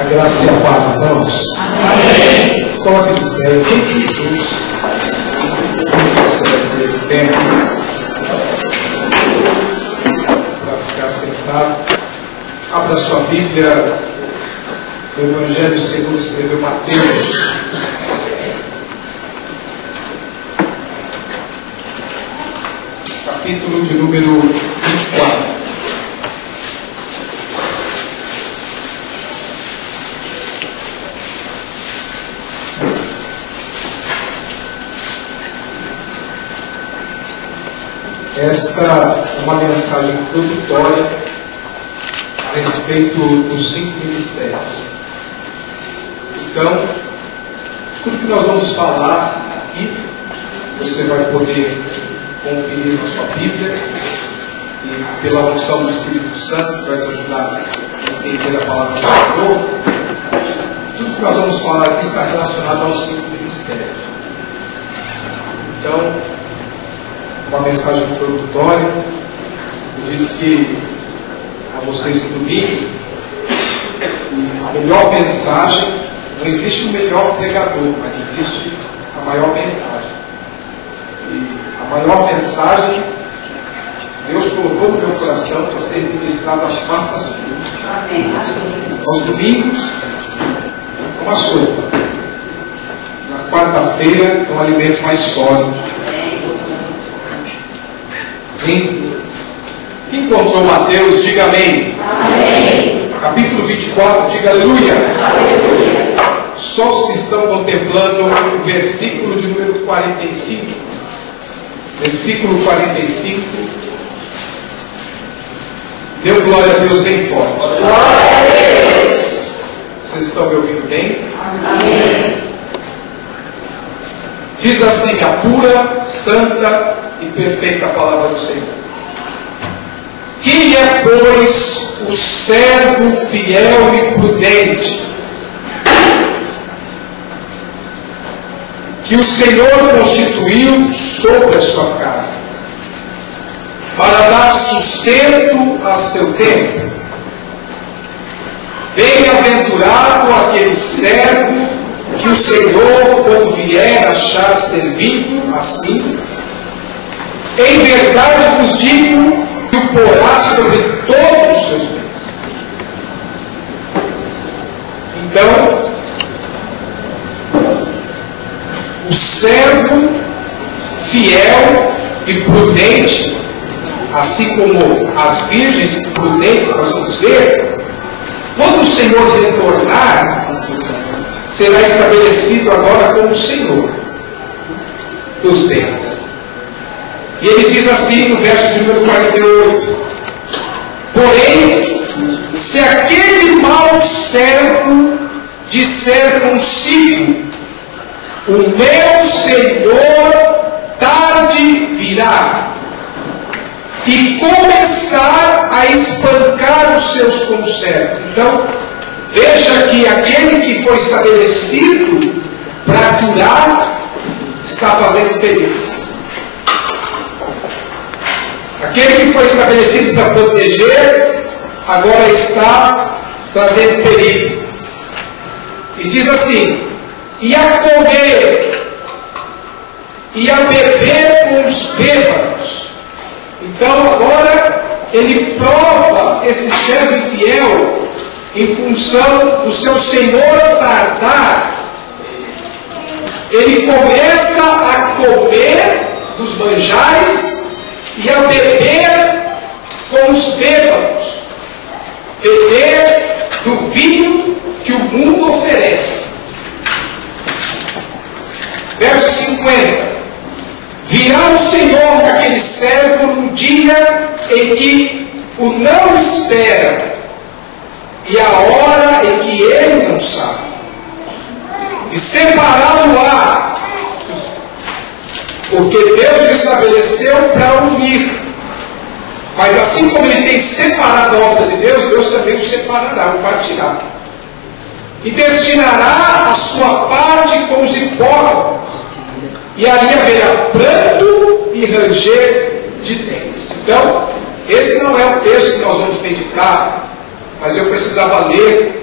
A graça e a paz, irmãos. Amém. Se coloque de pé, em nome de Jesus. Você vai ter tempo para ficar sentado. Abra sua Bíblia no Evangelho segundo escreveu Mateus. Capítulo de número 24. Esta é uma mensagem introdutória a respeito dos 5 ministérios. Então, tudo que nós vamos falar aqui, você vai poder conferir na sua Bíblia e pela unção do Espírito Santo, que vai te ajudar a entender a palavra do Senhor. Tudo que nós vamos falar aqui está relacionado aos 5 ministérios. Então, uma mensagem introdutória. Eu disse que a vocês no domingo, a melhor mensagem, não existe o melhor pregador, mas existe a maior mensagem. E a maior mensagem, Deus colocou no meu coração para ser ministrado às quartas-feiras. Aos domingos, é uma sopa. Na quarta-feira, é um alimento mais sólido. Quem encontrou Mateus, diga amém. Amém. Capítulo 24, diga aleluia. Aleluia. Só os que estão contemplando o versículo de número 45. Versículo 45. Deu glória a Deus bem forte. Glória a Deus. Vocês estão me ouvindo bem? Amém. Diz assim: a pura, santa e perfeita palavra do Senhor. Quem é, pois, o servo fiel e prudente que o Senhor constituiu sobre a sua casa, para dar sustento a seu tempo? Bem-aventurado aquele servo que o Senhor, quando vier, achar servindo assim. Em verdade vos digo que o porá sobre todos os seus bens. Então, o servo fiel e prudente, assim como as virgens prudentes, nós vamos ver, quando o Senhor retornar, será estabelecido agora como o Senhor dos bens. E ele diz assim no verso de número 48: porém, se aquele mau servo disser consigo, o meu Senhor tarde virá, e começar a espancar os seus conservos. Então, veja que aquele que foi estabelecido para curar está fazendo feridas. Aquele que foi estabelecido para proteger, agora está trazendo perigo. E diz assim: e a comer, e a beber com os bêbados. Então agora ele prova esse servo infiel em função do seu senhor tardar. Ele começa a comer dos manjares e a beber com os bêbados, beber do vinho que o mundo oferece. Verso 50: virá o Senhor daquele servo no dia em que o não espera, e a hora em que ele não sabe, e separá-lo-á, porque Deus o estabeleceu para unir. Mas assim como ele tem separado a obra de Deus, Deus também o separará, o partirá. E destinará a sua parte com os hipócritas, e ali haverá pranto e ranger de dentes. Então, esse não é o texto que nós vamos meditar, mas eu precisava ler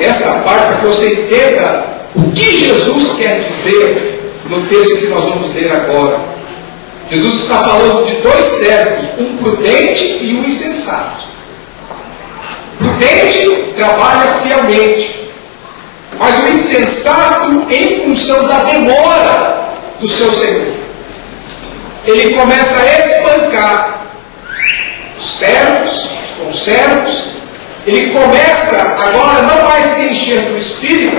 esta parte para que você entenda o que Jesus quer dizer no texto que nós vamos ler agora. Jesus está falando de dois servos, um prudente e um insensato. Prudente trabalha fielmente, mas o insensato, em função da demora do seu Senhor, ele começa a espancar os servos, os conservos. Ele começa agora não mais se encher do Espírito,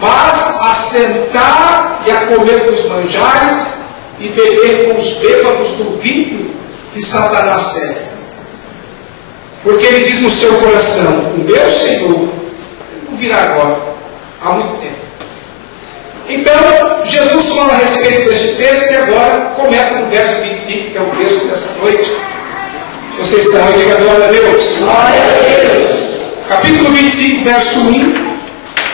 mas a sentar e a comer dos manjares e beber com os bêbados do vinho que Satanás serve. Porque ele diz no seu coração: o meu Senhor não virá agora, há muito tempo. Então, Jesus fala a respeito deste texto e agora começa no verso 25, que é o texto dessa noite. Se vocês estão aí, diga glória a Deus. Glória a Deus. Capítulo 25, verso 1.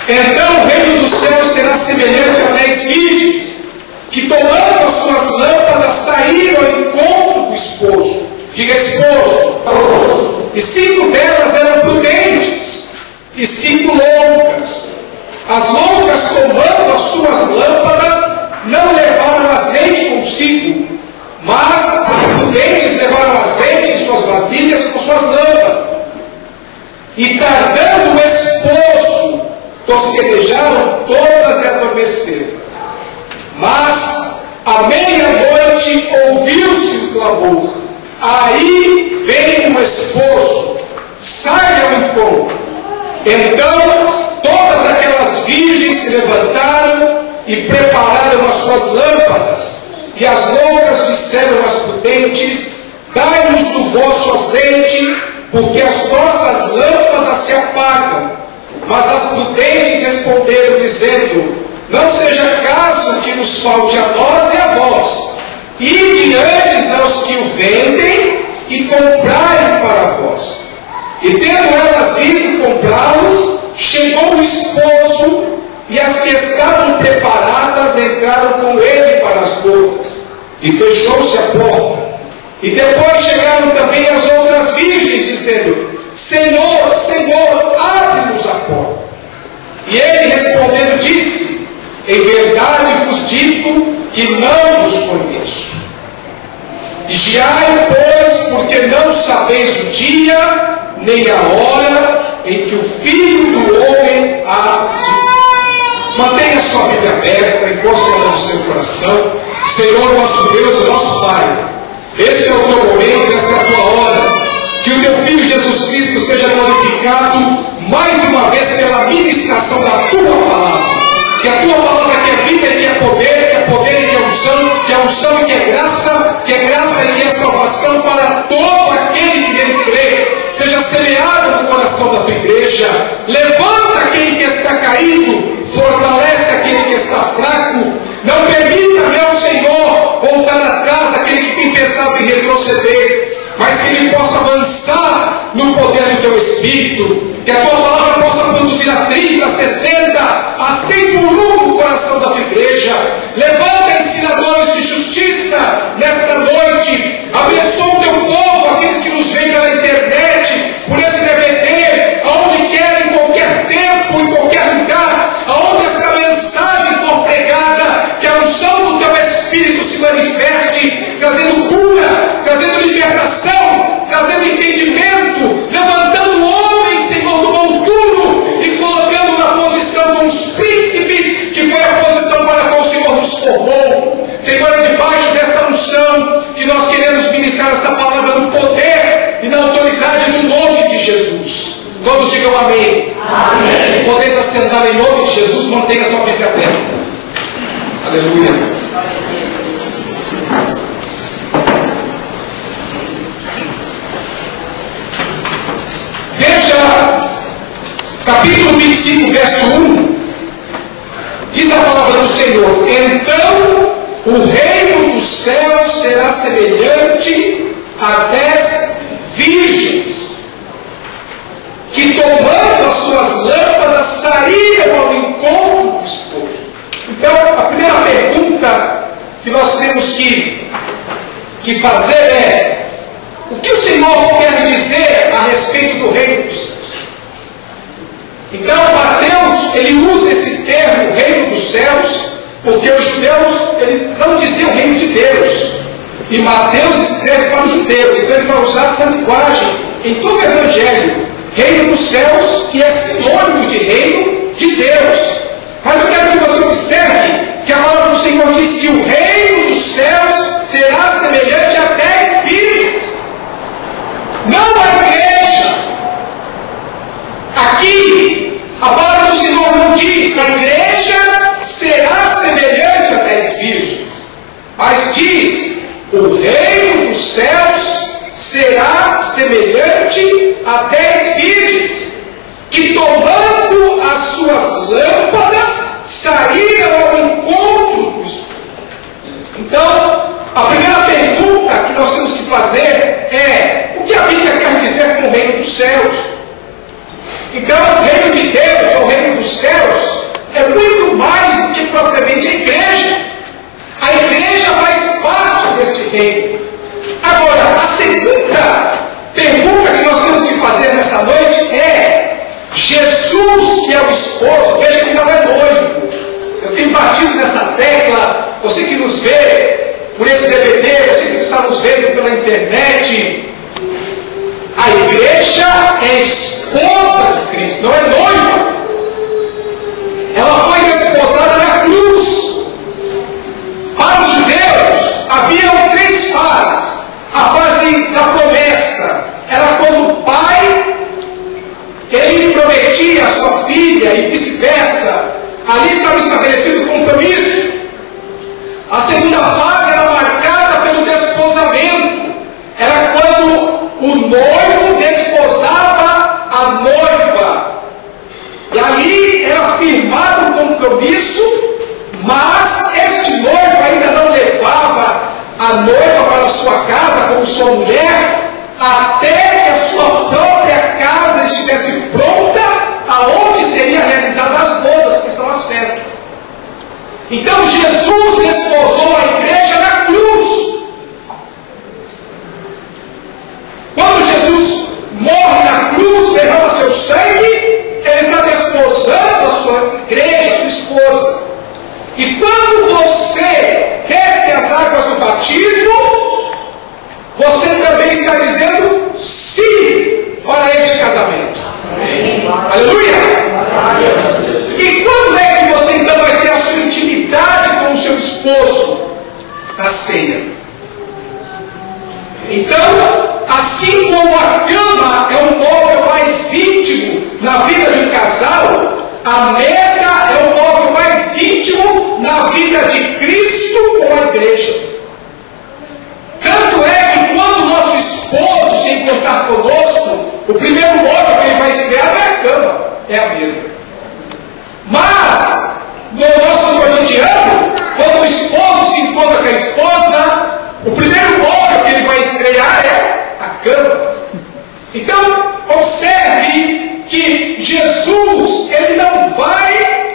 Então o reino dos céus será semelhante a 10 virgens, que tomando as suas lâmpadas saíram ao encontro do esposo. Diga esposo. E 5 delas eram prudentes, e 5 loucas. As loucas, tomando as suas lâmpadas, não levaram azeite consigo, mas as prudentes levaram azeite em suas vasilhas com suas lâmpadas. E tardando o esposo, tosquenejaram todas e adormeceram. Mas à meia-noite ouviu-se o clamor: aí vem o esposo, sai ao encontro. Então todas aquelas virgens se levantaram e prepararam as suas lâmpadas. E as loucas disseram às prudentes: dai-nos do vosso azeite, porque as nossas lâmpadas se apagam. Mas as prudentes responderam, dizendo: não seja caso que nos falte a nós e a vós. Ide antes aos que o vendem e comprai para vós. E tendo elas ido comprá-lo, chegou o esposo, e as que estavam preparadas entraram com ele para as bodas, e fechou-se a porta. E depois chegaram também as outras virgens, dizendo: Senhor, Senhor, abre-nos a porta. E ele respondendo disse: em verdade vos digo que não vos conheço. Vigiai, pois, porque não sabeis o dia nem a hora em que o Filho do Homem há de vir. Mantenha sua Bíblia aberta, encoste ela no seu coração. Senhor nosso Deus, nosso Pai, este é o teu momento, esta é a tua hora. Que o teu Filho Jesus Cristo seja glorificado mais uma vez pela ministração da tua palavra. Que a tua palavra que é vida e que é poder e que é unção e que é graça e que é salvação para todo aquele que nele crê, seja semeado no coração da tua igreja. Levanta aquele que está caído, fortalece aquele que está fraco. Não permita, meu Senhor, voltar atrás aquele que tem pensado em retroceder, mas que ele possa avançar no poder do teu Espírito. Que a tua palavra possa produzir a 30, a 60, a 100 por 1 no coração da tua igreja. Levanta ensinadores de justiça nesta noite. Abençoa o teu povo, aqueles que nos veem pela internet, por esse DVD, aonde quer, em qualquer tempo, em qualquer lugar, aonde esta mensagem for pregada, que a unção do teu Espírito se manifeste, trazendo cura, trazendo libertação, trazendo entendimento, levantando homens, Senhor, do monturo e colocando na posição como os príncipes, que foi a posição para a qual o Senhor nos formou. Senhor, é debaixo desta unção que nós queremos ministrar esta palavra no poder e na autoridade do nome de Jesus. Todos digam amém. Amém. Podeis assentar em nome de Jesus, mantenha a tua Bíblia aberta. Aleluia. Veja, capítulo 25, verso 1, diz a palavra do Senhor: então o reino dos céus será semelhante a 10 virgens, que tomando as suas lâmpadas saíram ao encontro do esposo. Então, a primeira pergunta que nós temos que fazer é: o que o Senhor quer dizer a respeito do reino dos céus? Então, Porque os judeus eles não diziam reino de Deus. E Mateus escreve para os judeus, então ele vai usar essa linguagem em todo o Evangelho. Reino dos céus, que é sinônimo de reino de Deus. Mas eu quero que você observe que a palavra do Senhor diz que o reino dos céus será semelhante a 10 virgens. Não a igreja. Aqui, a palavra do Senhor não diz a igreja será semelhante a 10 virgens. Mas diz, o reino dos céus será semelhante a 10 virgens, que tomando as suas lâmpadas, saíram ao encontro do esposo. Então, a primeira pergunta que nós temos que fazer é: o que a Bíblia quer dizer com o reino dos céus? Então, o reino de Deus, ou o reino dos céus, é muito mais do que propriamente a igreja. A igreja faz parte deste reino. Agora, a segunda pergunta que nós temos que fazer nessa noite é: Jesus, que é o esposo, veja que não é noivo. Eu tenho batido nessa tecla, você que nos vê por esse DVD, você que está nos vendo pela internet, a igreja é esposa de Cristo, não é noiva. Ela foi desposada na cruz. Para os judeus, havia 3 fases. A fase da promessa era quando o pai ele prometia a sua filha e vice-versa. Ali estava estabelecido o compromisso. A segunda fase era marcada pelo desposamento. Era quando o noivo desposava a noiva. E ali era firmado o compromisso, mas este noivo ainda não levava a noiva para a sua casa como sua mulher, até que a sua própria casa estivesse pronta, aonde seria realizada as bodas, que são as festas. Então Jesus desposou a igreja na cruz. Quando Jesus morre na cruz, derrama seu sangue, ele está desposando a sua igreja, a sua esposa. E quando você desce as águas do batismo, você também está dizendo sim para este casamento. Amém. Aleluia! E quando é que você então vai ter a sua intimidade com o seu esposo? Na ceia. Então, assim como a cama é um móvel mais íntimo na vida de um casal, a mesa é um móvel mais íntimo na vida de Cristo com a igreja. Tanto é que quando o nosso esposo se encontrar conosco, o primeiro móvel que ele vai estrear não é a cama, é a mesa. Mas, no nosso cotidiano, quando o esposo se encontra com a esposa, o primeiro móvel que ele vai estrear é a cama. Então, observe que Jesus, ele não vai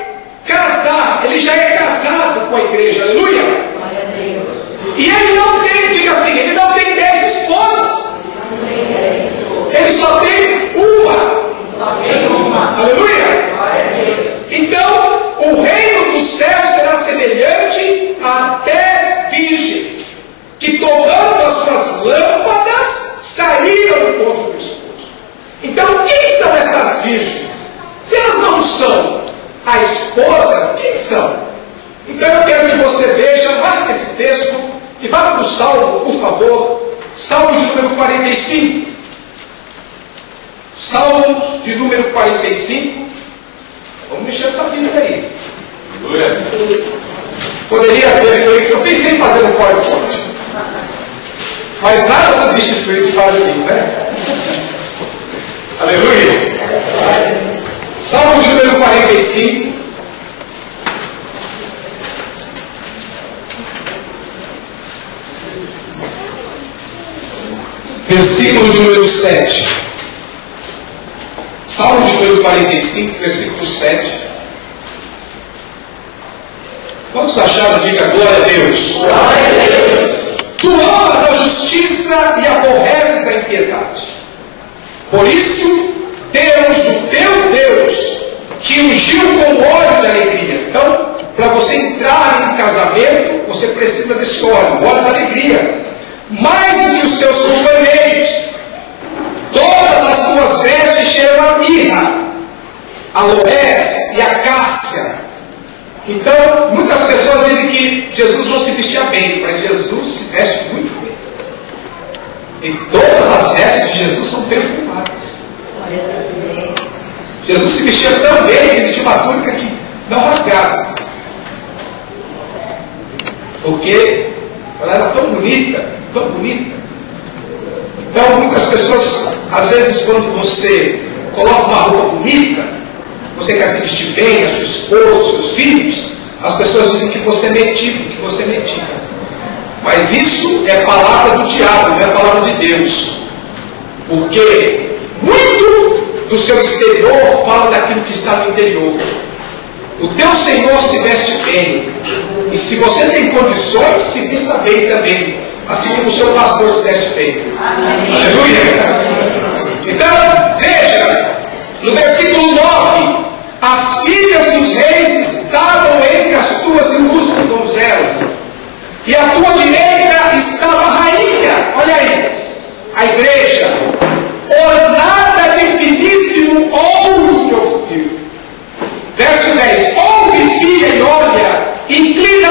casar, ele já é casado com a igreja, aleluia? E ele não tem, diga assim, ele não tem 10 esposas. Ele só tem uma. Aleluia? Então, o reino dos céus será semelhante a 10 virgens, que tomando as suas lâmpadas, saíram do encontro do esposo. Então, quem são estas virgens? Se elas não são a esposa, quem são? Então eu quero que você veja, marque esse texto e vá para o Salmo, por favor. Salmo de número 45. Salmo de número 45. Vamos mexer essa Bíblia aí. Poderia haver feito, eu pensei em fazer um PowerPoint, mas nada substitui esse barulhinho, né? Aleluia! Salmo de número 45. Versículo de número 7. Salmo de número 45, versículo 7. Quantos acharam? Diga glória a Deus. Glória a Deus. Tu amas a justiça e aborreces a impiedade. Por isso, Deus, o teu Deus, te ungiu com óleo de alegria. Então, para você entrar em cima desse óleo, o óleo da alegria. Mais do que os teus companheiros, todas as tuas vestes cheiram a mirra, aloés e acácia. Então, muitas pessoas dizem que Jesus não se vestia bem, mas Jesus se veste muito bem. E todas as vestes de Jesus são perfumadas. Jesus se vestia tão bem que ele tinha uma túnica que não rasgava. Porque ela era tão bonita, tão bonita. Então, muitas pessoas, às vezes, quando você coloca uma roupa bonita, você quer se vestir bem, a sua esposa, os seus filhos, as pessoas dizem que você é metido, que você é metida. Mas isso é palavra do diabo, não é palavra de Deus. Porque muito do seu exterior fala daquilo que está no interior. O teu Senhor se veste bem. E se você tem condições, se vista bem também. Assim como o seu pastor se veste bem. Amém. Aleluia. Então, veja, no versículo 9: as filhas dos reis estavam entre as tuas ilustres donzelas, e à tua direita estava a rainha. Olha aí, a igreja, ornada de finíssimo ouro de Ofir. Verso 10: ouve, filha, e olha, inclina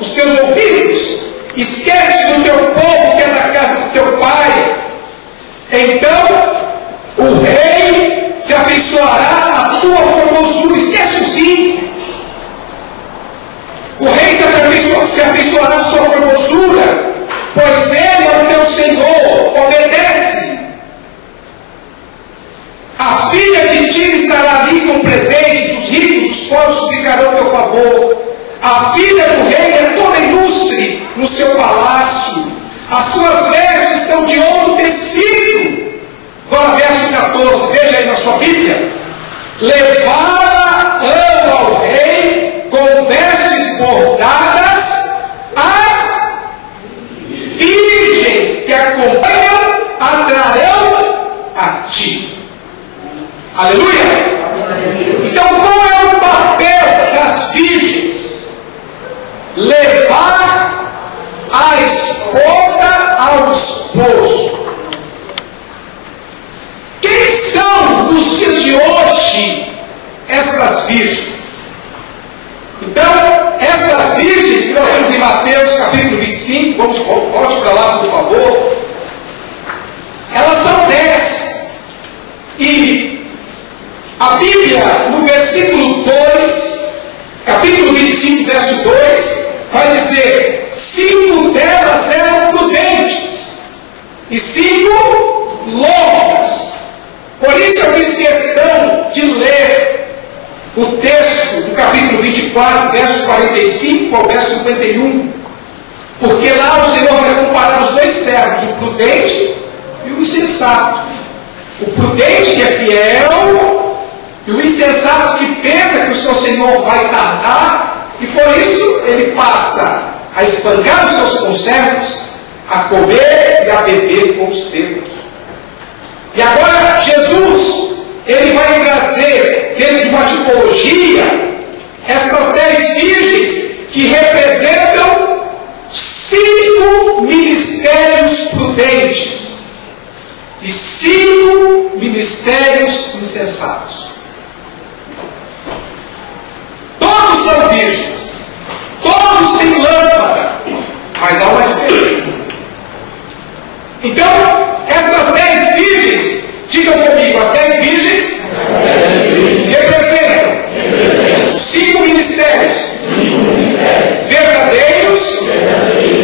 os teus ouvidos, esquece do teu povo que é da casa do teu pai. Então o rei se afeiçoará à tua formosura. Esquece os ímpios. O rei se afeiçoará à sua formosura, pois ele é o teu Senhor. Obedece. A filha de Tiro estará ali com presentes, os ricos, os pobres suplicarão teu favor. A filha do rei é toda ilustre no seu palácio. As suas vestes são de ouro tecido. Agora, verso 14, veja aí na sua Bíblia. Levava amo ao rei com vestes bordadas as virgens que acompanham, atrarão a ti. Aleluia! Então, qual é o papel das virgens? Levar a esposa ao esposo. Quem são nos dias de hoje estas virgens? Então, estas virgens que nós temos em Mateus capítulo 25, volte para lá por favor, elas são 10. E a Bíblia, no versículo 2, capítulo 25, verso 2, vai dizer: 5 delas eram prudentes e 5 loucas. Por isso eu fiz questão de ler o texto do capítulo 24, verso 45 ao verso 51, porque lá o Senhor vai comparar os dois servos, o prudente e o insensato. O prudente que é fiel e o insensato que pensa que o seu Senhor vai tardar, e por isso ele passa a espancar os seus conservos, a comer e a beber com os bêbados. E agora Jesus, ele vai trazer dentro de uma tipologia essas 10 virgens que representam 5 ministérios prudentes e 5 ministérios insensatos. Todos são virgens, todos têm lâmpada, mas há uma diferença. Então, essas 10 virgens, digam comigo, as 10 virgens representam 5 ministérios verdadeiros,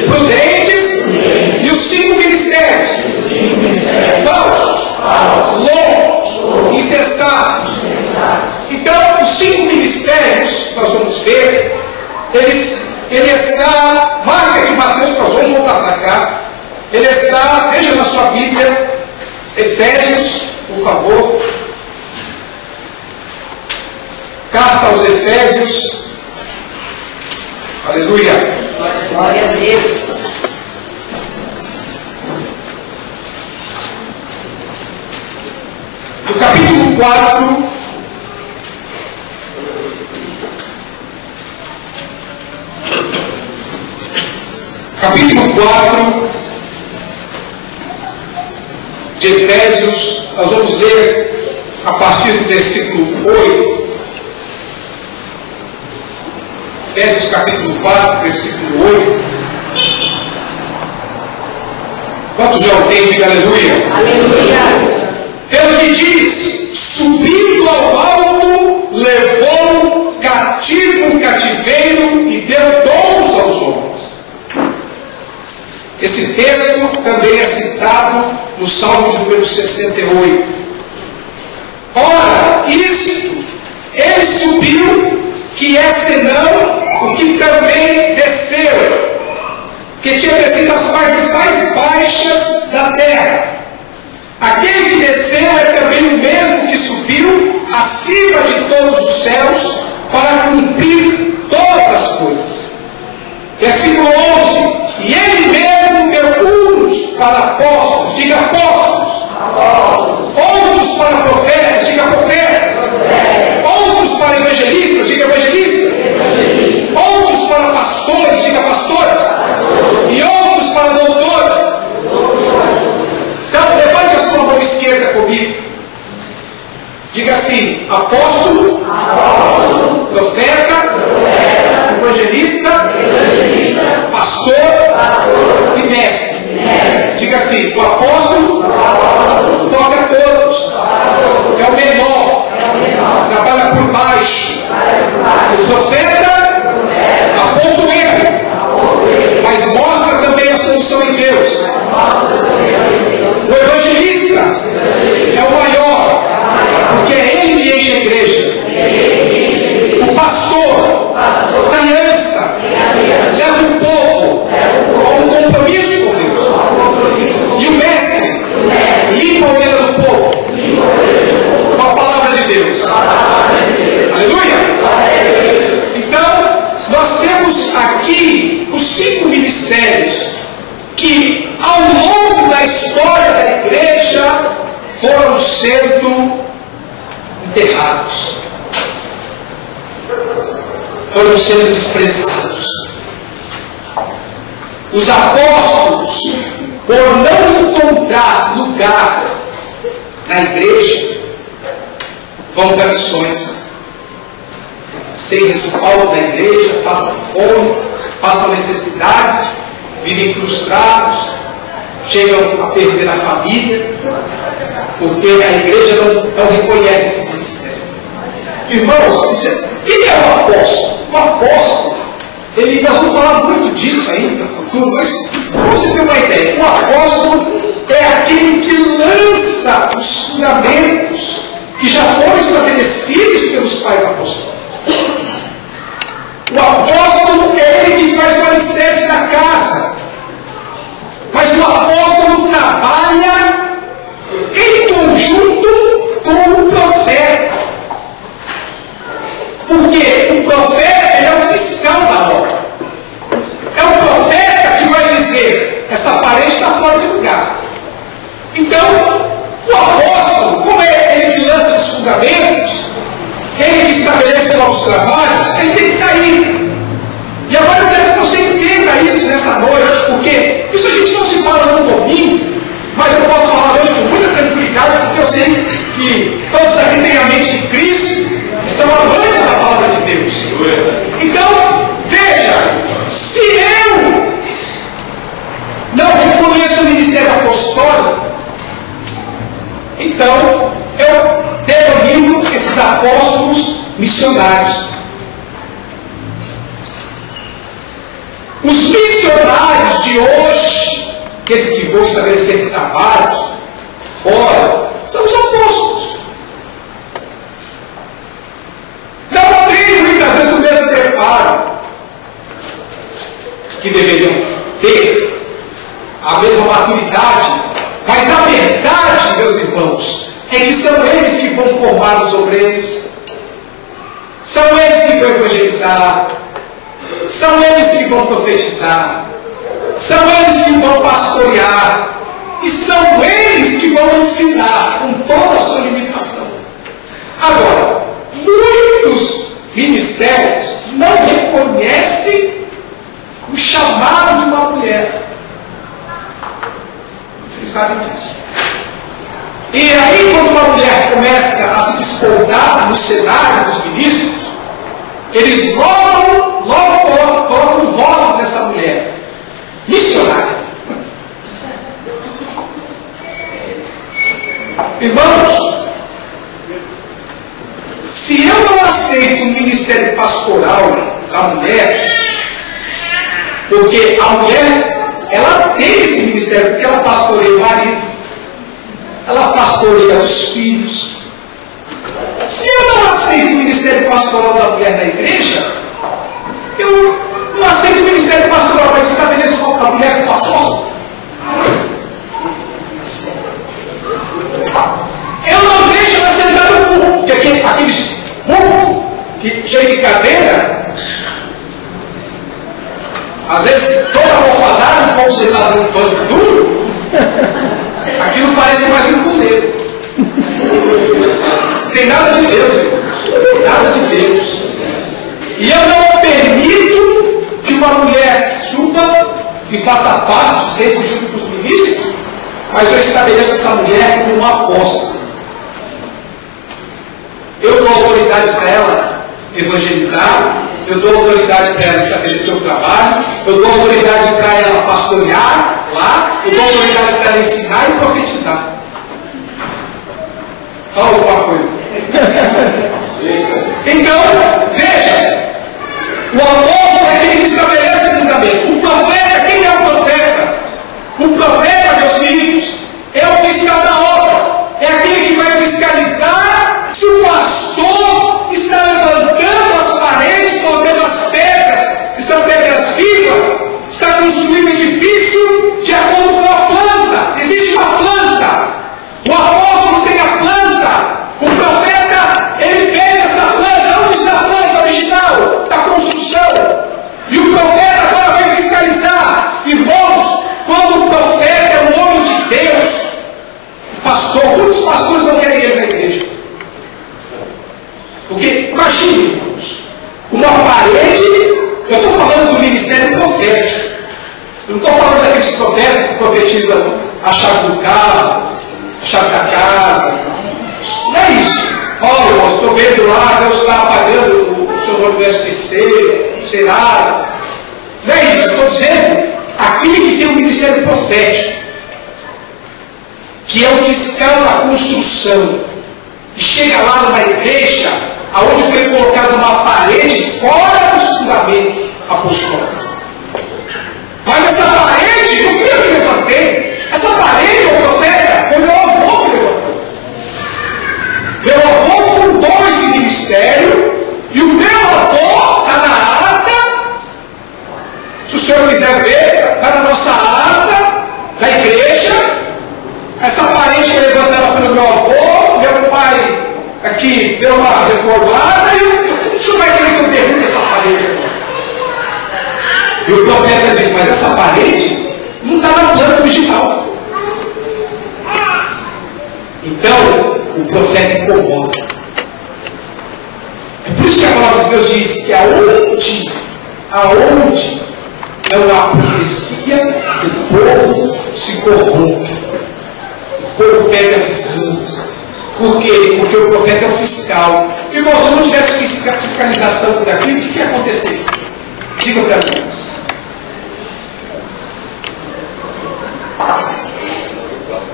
prudentes, e os 5 ministérios falsos, loucos, insensatos. Então, os 5 ministérios, nós vamos ver, ele está, marca aqui Mateus, nós vamos voltar para cá. Ele está, veja na sua Bíblia, Efésios, por favor. Carta aos Efésios. Aleluia. Glória a Deus. No capítulo 4. capítulo 4 de Efésios, nós vamos ler a partir do versículo 8. Efésios capítulo 4, versículo 8. Quanto já o tem, diga aleluia. Aleluia. Pelo que diz, subindo ao alto, levou cativo o cativeiro e deu dons aos homens. Esse texto também é citado no Salmo de número 68. Ora, isto, ele subiu, que é senão o que também desceu, que tinha descido as partes mais baixas da terra. Aquele que desceu é também o mesmo que subiu acima de todos os céus para cumprir todas as coisas. Versículo 11. E ele mesmo deu uns para apóstolos, diga apóstolos. Outros para profetas, diga profetas. Outros para evangelistas, diga evangelistas. Outros para pastores, diga pastores. E outros para doutores. Então, levante a sua mão esquerda comigo. Diga assim: apóstolo, profeta, evangelista, pastor e mestre. Diga assim: o apóstolo toca todos, é o menor, trabalha por baixo. O profeta aponta o erro, mas mostra também a solução em Deus. O evangelista é o maior, porque é ele que enche a igreja. O pastor, a aliança, leva o povo a um compromisso com Deus. E o mestre limpa a orelha do povo com a palavra de Deus. Aleluia! Então, nós temos aqui os 5 ministérios que, ao longo da história da igreja, foram sendo enterrados, foram sendo desprezados. Os apóstolos, por não encontrar lugar na igreja, vão dar missões, sem respaldo da igreja, passam fome, passam necessidade, vivem frustrados, chegam a perder a família, porque a igreja não reconhece esse ministério. Irmãos, quem é o apóstolo? O apóstolo, nós vamos falar muito disso ainda no futuro, mas para você ter uma ideia, o apóstolo é aquele que lança os fundamentos que já foram estabelecidos pelos pais apóstolos. O apóstolo é ele que faz o alicerce da casa. Mas o apóstolo trabalha em conjunto com o profeta. Porque o profeta ele é o fiscal da obra. É o profeta que vai dizer: essa parede está fora de lugar. Então, o apóstolo, como é ele que lança os fundamentos, ele que estabelece novos trabalhos, ele tem que sair. E agora eu quero que você entenda isso nessa noite, porque isso a gente não se fala no domingo, mas eu posso falar hoje com muita tranquilidade, porque eu sei que todos aqui têm a mente de Cristo e são amantes da palavra de Deus. Então, veja, se eu não reconheço o ministério apostólico, então eu denomino esses apóstolos missionários. Os missionários de hoje, aqueles que vão estabelecer trabalhos fora, são os apóstolos. Não tem muitas vezes o mesmo preparo que deveriam ter, a mesma maturidade, mas a verdade, meus irmãos, é que são eles que vão formar os obreiros, são eles que vão evangelizar, são eles que vão profetizar, são eles que vão pastorear, e são eles que vão ensinar com toda a sua limitação. Agora, muitos ministérios não reconhecem o chamado de uma mulher. começa a se despontar no cenário dos ministros, eles logo colocam um rótulo dessa mulher: missionária. Irmãos, se eu não aceito o ministério pastoral da mulher, porque a mulher, ela tem esse ministério, porque ela pastoreia o marido, ela pastoreia os filhos. Se eu não aceito o ministério pastoral da mulher na igreja, eu não aceito o ministério pastoral, mas estabeleço a mulher como apóstolo. Eu não deixo ela sentar no púlpito, porque aqueles púlpitos cheios de cadeira, às vezes toda almofadada, como você está num banco duro, aquilo parece mais um puleiro. Não tem nada de Deus, irmãos. Nada de Deus. E eu não permito que uma mulher suba e faça parte, sente-se junto com os ministros, mas eu estabeleço essa mulher como uma apóstola. Eu dou autoridade para ela evangelizar, eu dou autoridade para ela estabelecer o trabalho, eu dou autoridade para ela pastorear lá, eu dou autoridade para ela ensinar e profetizar. Fala alguma coisa. Então, veja, o apóstolo é aquele que estabelece o fundamento. O profeta, quem é o profeta? O profeta, meus filhos, é o fiscal da obra, é aquele que vai fiscalizar se o pastor está levantando as paredes, botando as pedras, que são pedras vivas, está construindo edifício de acordo com a planta. Existe uma planta. O apóstolo tem a planta. O profeta, ele pega essa planta. Onde está a planta original da construção? E o profeta agora vai fiscalizar. Irmãos, quando o profeta é um homem de Deus, pastor, muitos pastores não querem ele na igreja. Porque, imagine, irmãos, uma parede, eu estou falando do ministério profético. Eu não estou falando daqueles profetas que profetizam a chave do carro, a chave da casa. Não é isso. Olha, irmãos, estou vendo lá, Deus está apagando o seu nome do SPC, do Serasa. Não é isso. Eu estou dizendo aquele que tem um ministério profético, que é o fiscal da construção, e chega lá numa igreja aonde foi colocada uma parede fora dos fundamentos apostólicos. Mas essa parede, não fui eu que levantei. Essa parede é o profeta, foi meu avô que levantou. Meu avô fundou esse ministério e o meu avô está na ata. Se o senhor quiser ver, está na nossa ata da igreja. Essa parede foi levantada pelo meu avô, meu pai aqui deu uma reformada e o senhor vai querer que eu derrube essa parede agora? E o profeta diz, mas essa parede não está na planta original. Então, o profeta incomoda. É por isso que a palavra de Deus diz que aonde não há profecia, o povo se corrompe. O povo perde a visão. Por quê? Porque o profeta é o fiscal. Irmão, se não tivesse fiscalização por aqui, o que ia acontecer? Diga para mim.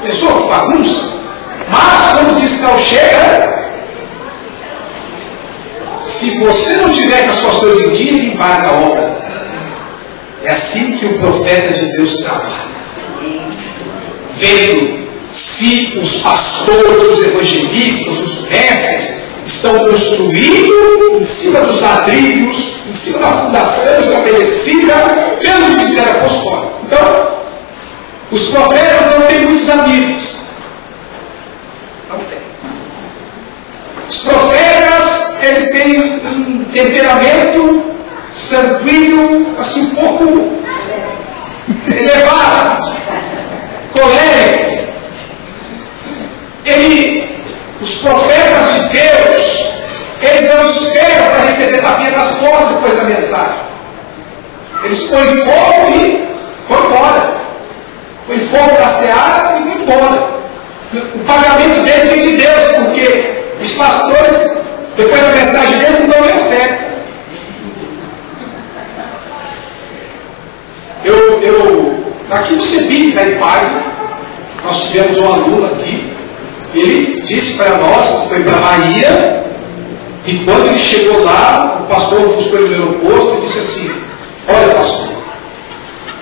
Pessoal, que bagunça. Mas quando o fiscal chega, se você não tiver com as suas coisas em dia, ele embarga a obra. É assim que o profeta de Deus trabalha. Vendo se os pastores, os evangelistas, os mestres estão construindo em cima dos ladrilhos, em cima da fundação estabelecida pelo ministério apostólico. Então, os profetas não têm muitos amigos. Não tem. Os profetas, eles têm um temperamento sanguíneo, assim, um pouco elevado, colérico. Os profetas de Deus, eles não esperam para receber tapinha nas costas depois da mensagem. Eles põem fogo e vão embora. Põem fogo da seara e vão embora. O pagamento deles vem de Deus, porque o tivemos um aluno aqui, ele disse para nós que foi para a Bahia, e quando ele chegou lá, o pastor buscou ele no aeroporto e disse assim: olha, pastor,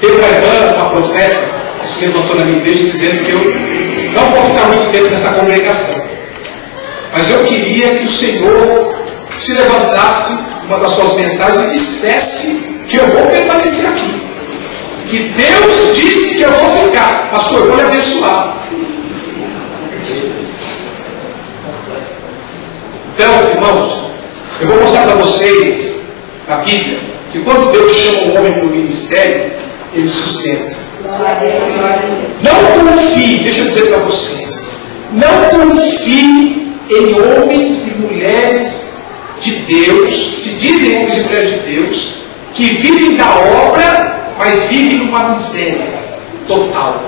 tem uma irmã, uma profeta, que se levantou na minha igreja dizendo que eu não vou ficar muito tempo nessa congregação, mas eu queria que o Senhor se levantasse uma das suas mensagens e dissesse que eu vou permanecer aqui, que Deus disse que eu vou ficar. Pastor, eu vou lhe abençoar. Então, irmãos, eu vou mostrar para vocês na Bíblia que quando Deus chama um homem para o ministério, ele sustenta. Não confie, deixa eu dizer para vocês, não confie em homens e mulheres de Deus, se dizem homens e mulheres de Deus, que vivem da obra, mas vivem numa miséria total.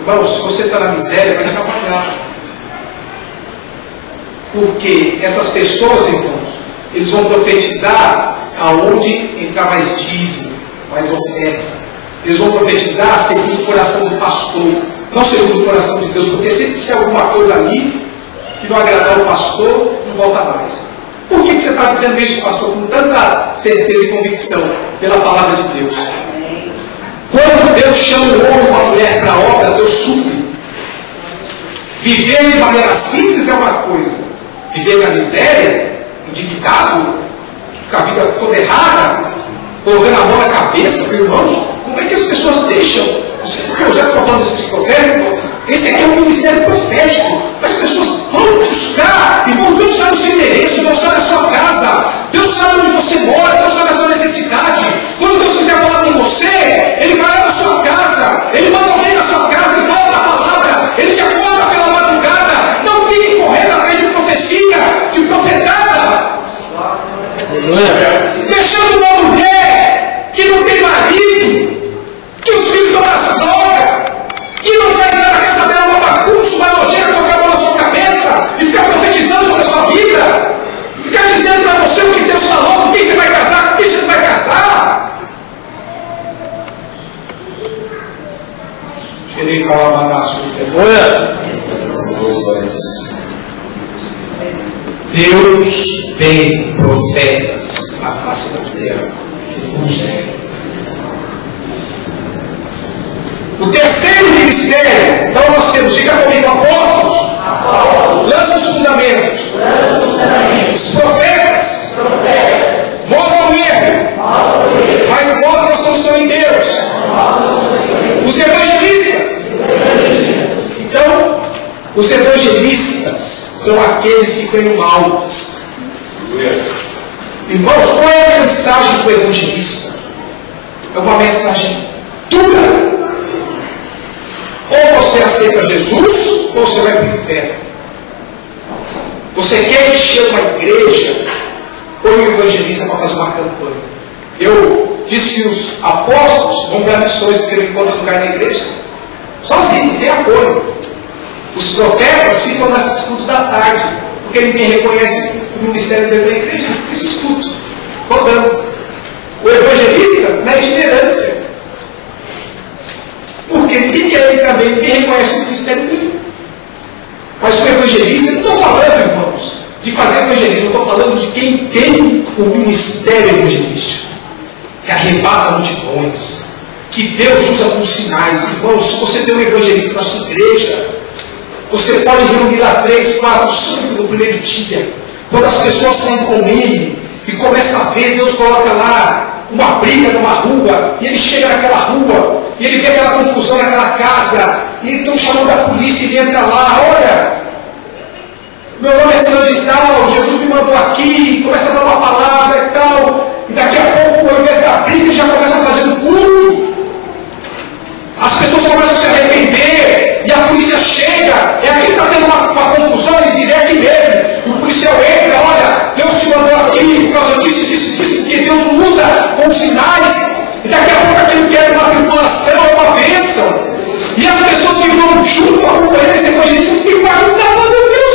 Irmãos, se você está na miséria, vai trabalhar. Porque essas pessoas, irmãos, eles vão profetizar aonde entrar mais dízimo, mais oferta. Eles vão profetizar segundo o coração do pastor, não segundo o coração de Deus, porque se disser alguma coisa ali que não agradar o pastor, não volta mais. Por que você está dizendo isso, pastor, com tanta certeza e convicção pela palavra de Deus? Quando Deus chama um homem ou uma mulher para a obra, Deus supre. Viver de maneira simples é uma coisa. Viver na miséria, endividado, com a vida toda errada, colocando a mão na cabeça, meus irmãos, como é que as pessoas deixam? Porque eu já estou falando desses proféticos, esse aqui é um ministério profético. As pessoas vão buscar, irmão, Deus sabe o seu endereço, Deus sabe a sua casa, Deus sabe onde você mora, Deus sabe a sua necessidade. Quando Deus quiser falar com você, Ele vai lá na sua casa, Ele manda alguém na sua casa, Ele fala da palavra, Ele te acorda pela madrugada. Não fique correndo atrás de profecia, de profetada, deixando uma mulher que não tem marido, que os filhos estão nas drogas, que não vai entrar na casa dela uma bagunça, uma nojeira, colocar a mão na sua cabeça e ficar profetizando sobre a sua vida, ficar dizendo para você o que Deus falou, com quem você vai casar, com quem você não vai casar. Tirei para lá manaço Deus tem profetas na face da terra. O terceiro ministério, então nós temos, diga comigo, apóstolos, lança os fundamentos, os profetas, mostram o erro, mas mostram a solução em Deus, os evangelistas. Então, os evangelistas são aqueles que ganham almas. Irmãos, qual é a mensagem do evangelista? É uma mensagem dura. Ou você aceita Jesus, ou você vai para o inferno. Você quer encher uma igreja, põe um evangelista para fazer uma campanha. Eu disse que os apóstolos vão dar missões porque não encontram lugar na igreja, sozinhos, sem apoio. Os profetas ficam nesses cultos da tarde, porque ninguém reconhece o ministério dentro da igreja, esses cultos, rodando. O evangelista na itinerância. Porque ninguém quer ir também, ninguém reconhece o ministério dele. Mas o evangelista, não estou falando, irmãos, de fazer evangelismo, estou falando de quem tem o ministério evangelístico, que arrebata multidões, que Deus usa como sinais. Irmãos, se você tem um evangelista na sua igreja, você pode reunir lá 3, 4, 5 no primeiro dia, quando as pessoas saem com ele e começam a ver, Deus coloca lá uma briga numa rua, e ele chega naquela rua, e ele vê aquela confusão naquela casa, e estão chamando a polícia e ele entra lá, olha, meu nome é fulano e tal, Jesus me mandou aqui, começa a dar uma palavra e tal, e daqui a pouco, ao invés da briga, ele já começa a fazer um culto, as pessoas começam a se arrepender, e a polícia chega, é aqui que está tendo uma confusão, ele diz, é aqui mesmo, e o policial entra, olha, Deus te mandou aqui, por causa disso, porque Deus usa com sinais, e daqui a pouco aquilo que era uma tribulação, uma bênção, e as pessoas que vão junto acompanhando esse evangelista, ficam aqui, está falando, meu Deus,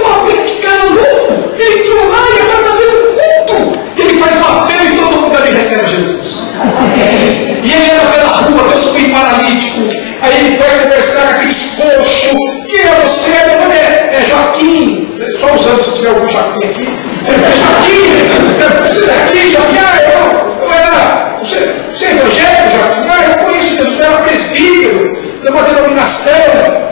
uma coisa que cara louco, ele entrou lá e agora está vendo culto, algum Joaquim aqui. Joaquim, você daqui, Joaquim, eu era. Você é evangélico, Joaquim? Eu conheço Jesus, eu era presbítero, eu uma denominação,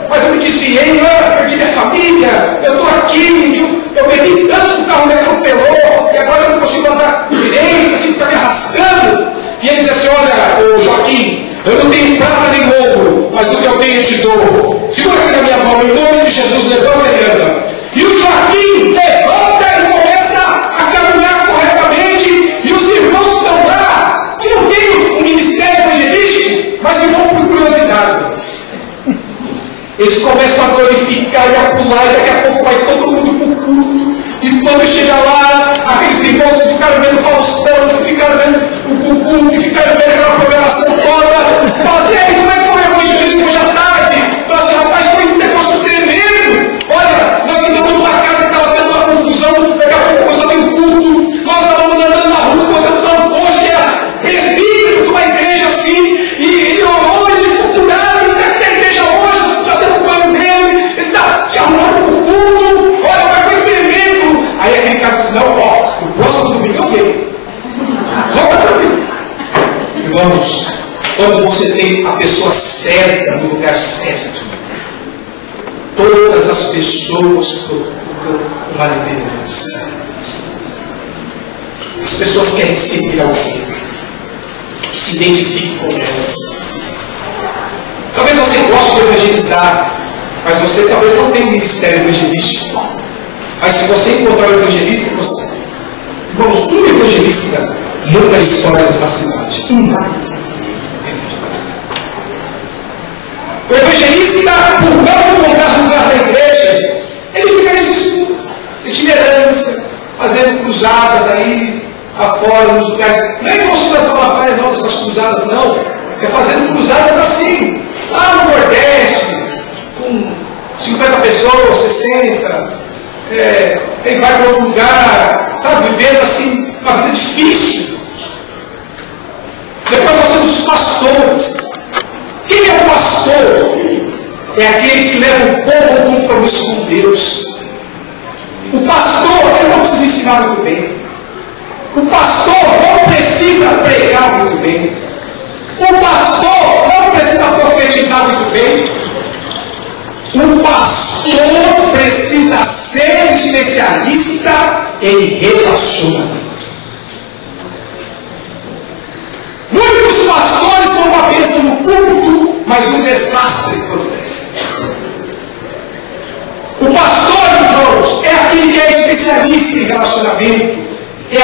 mas eu me desviei, perdi minha família, eu estou aqui, eu bebi tanto que o carro me atropelou, e agora eu não consigo andar direito, aqui fica me arrastando. E ele diz assim: olha, ô Joaquim, eu não tenho prata nem ouro, mas o que eu tenho eu te dou. Segura aqui na minha mão, em nome de Jesus, levanta e anda. E o Joaquim levanta e começa a caminhar corretamente, e os irmãos que estão lá, que não têm um ministério evangelístico, mas que vão por curiosidade, eles começam a glorificar e a pular, e daqui a pouco vai todo mundo para o culto. E quando chega lá, aqueles irmãos que ficaram vendo o Faustão, que ficaram vendo o culto, que ficaram vendo aquela programação toda, falam assim: aí, como é que foi o evangelismo hoje à tarde? Falam assim: rapaz, foi um negócio tremendo. Olha, nós entramos numa casa que estava tendo uma confusão, daqui a pouco começou a ter um culto, nós estávamos andando na rua, contando tão hoje que era presbítero de uma igreja assim, e ele orou, ele ficou curado, ele está aqui na igreja hoje, nós já demos banho nele, ele está se arrumando para o culto, olha, mas foi tremendo. Aí aquele cara disse: não, ó, o próximo domingo eu venho. Volta para mim. Irmãos, quando você tem a pessoa certa no lugar certo, todas as pessoas procuram uma liderança. As pessoas querem seguir alguém que se identifique com elas. Talvez você goste de evangelizar, mas você talvez não tenha um ministério evangelístico. Mas se você encontrar um evangelista, você... Irmãos, um evangelista muda a história dessa cidade. O evangelista, por não encontrar lugar na igreja, ele fica nesse estudo, itinerância, fazendo cruzadas aí, afora, nos lugares. Não é igual o Silas Malafaia, não, essas cruzadas não. É fazendo cruzadas assim, lá no Nordeste, com 50 pessoas, 60. Ele vai para outro lugar, sabe, vivendo assim, uma vida difícil. Depois nós temos os pastores. Quem é o pastor? É aquele que leva o povo ao compromisso com Deus. O pastor, ele não precisa ensinar muito bem. O pastor não precisa pregar muito bem. O pastor não precisa profetizar muito bem. O pastor precisa ser um especialista em relacionamento. Muitos pastores são uma bênção no púlpito, mas um desastre quando crescem. O pastor, irmãos, é aquele que é especialista em relacionamento, é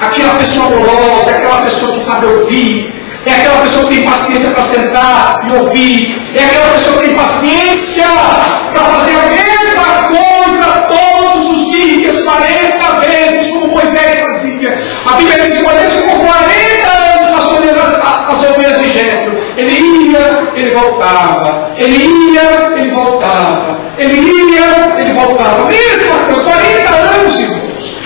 aquela pessoa amorosa, é aquela pessoa que sabe ouvir, é aquela pessoa que tem paciência para sentar e ouvir, é aquela pessoa que tem paciência para fazer a mesma coisa todos os dias, 40 vezes, como Moisés fazia. A Bíblia diz que Moisés ficou 40 anos pastoreando as ovelhas de Jétro. Ele ia, ele voltava, ele ia, ele voltava, ele ia, ele voltava. Mesma coisa, 40 anos, irmãos.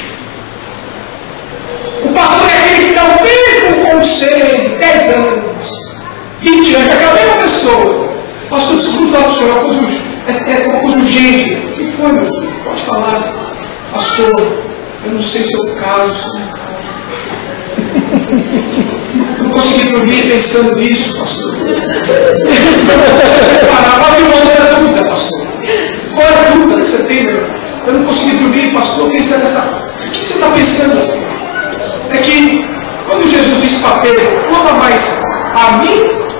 O pastor é aquele que dá o mesmo conselho, 10 anos, 20 anos, aquela mesma pessoa. Pastor, desculpa falar para o senhor, é uma coisa urgente. O que foi, meu filho? Pode falar. Pastor, eu não sei se é o caso, se não é o caso. Não consegui dormir pensando nisso, pastor. Qual é a dúvida, pastor? Qual é a dúvida que você tem, meu? Eu não consegui dormir, pastor, pensando nessa... O que você está pensando, filho? É que quando Jesus disse para Pedro: ama mais a mim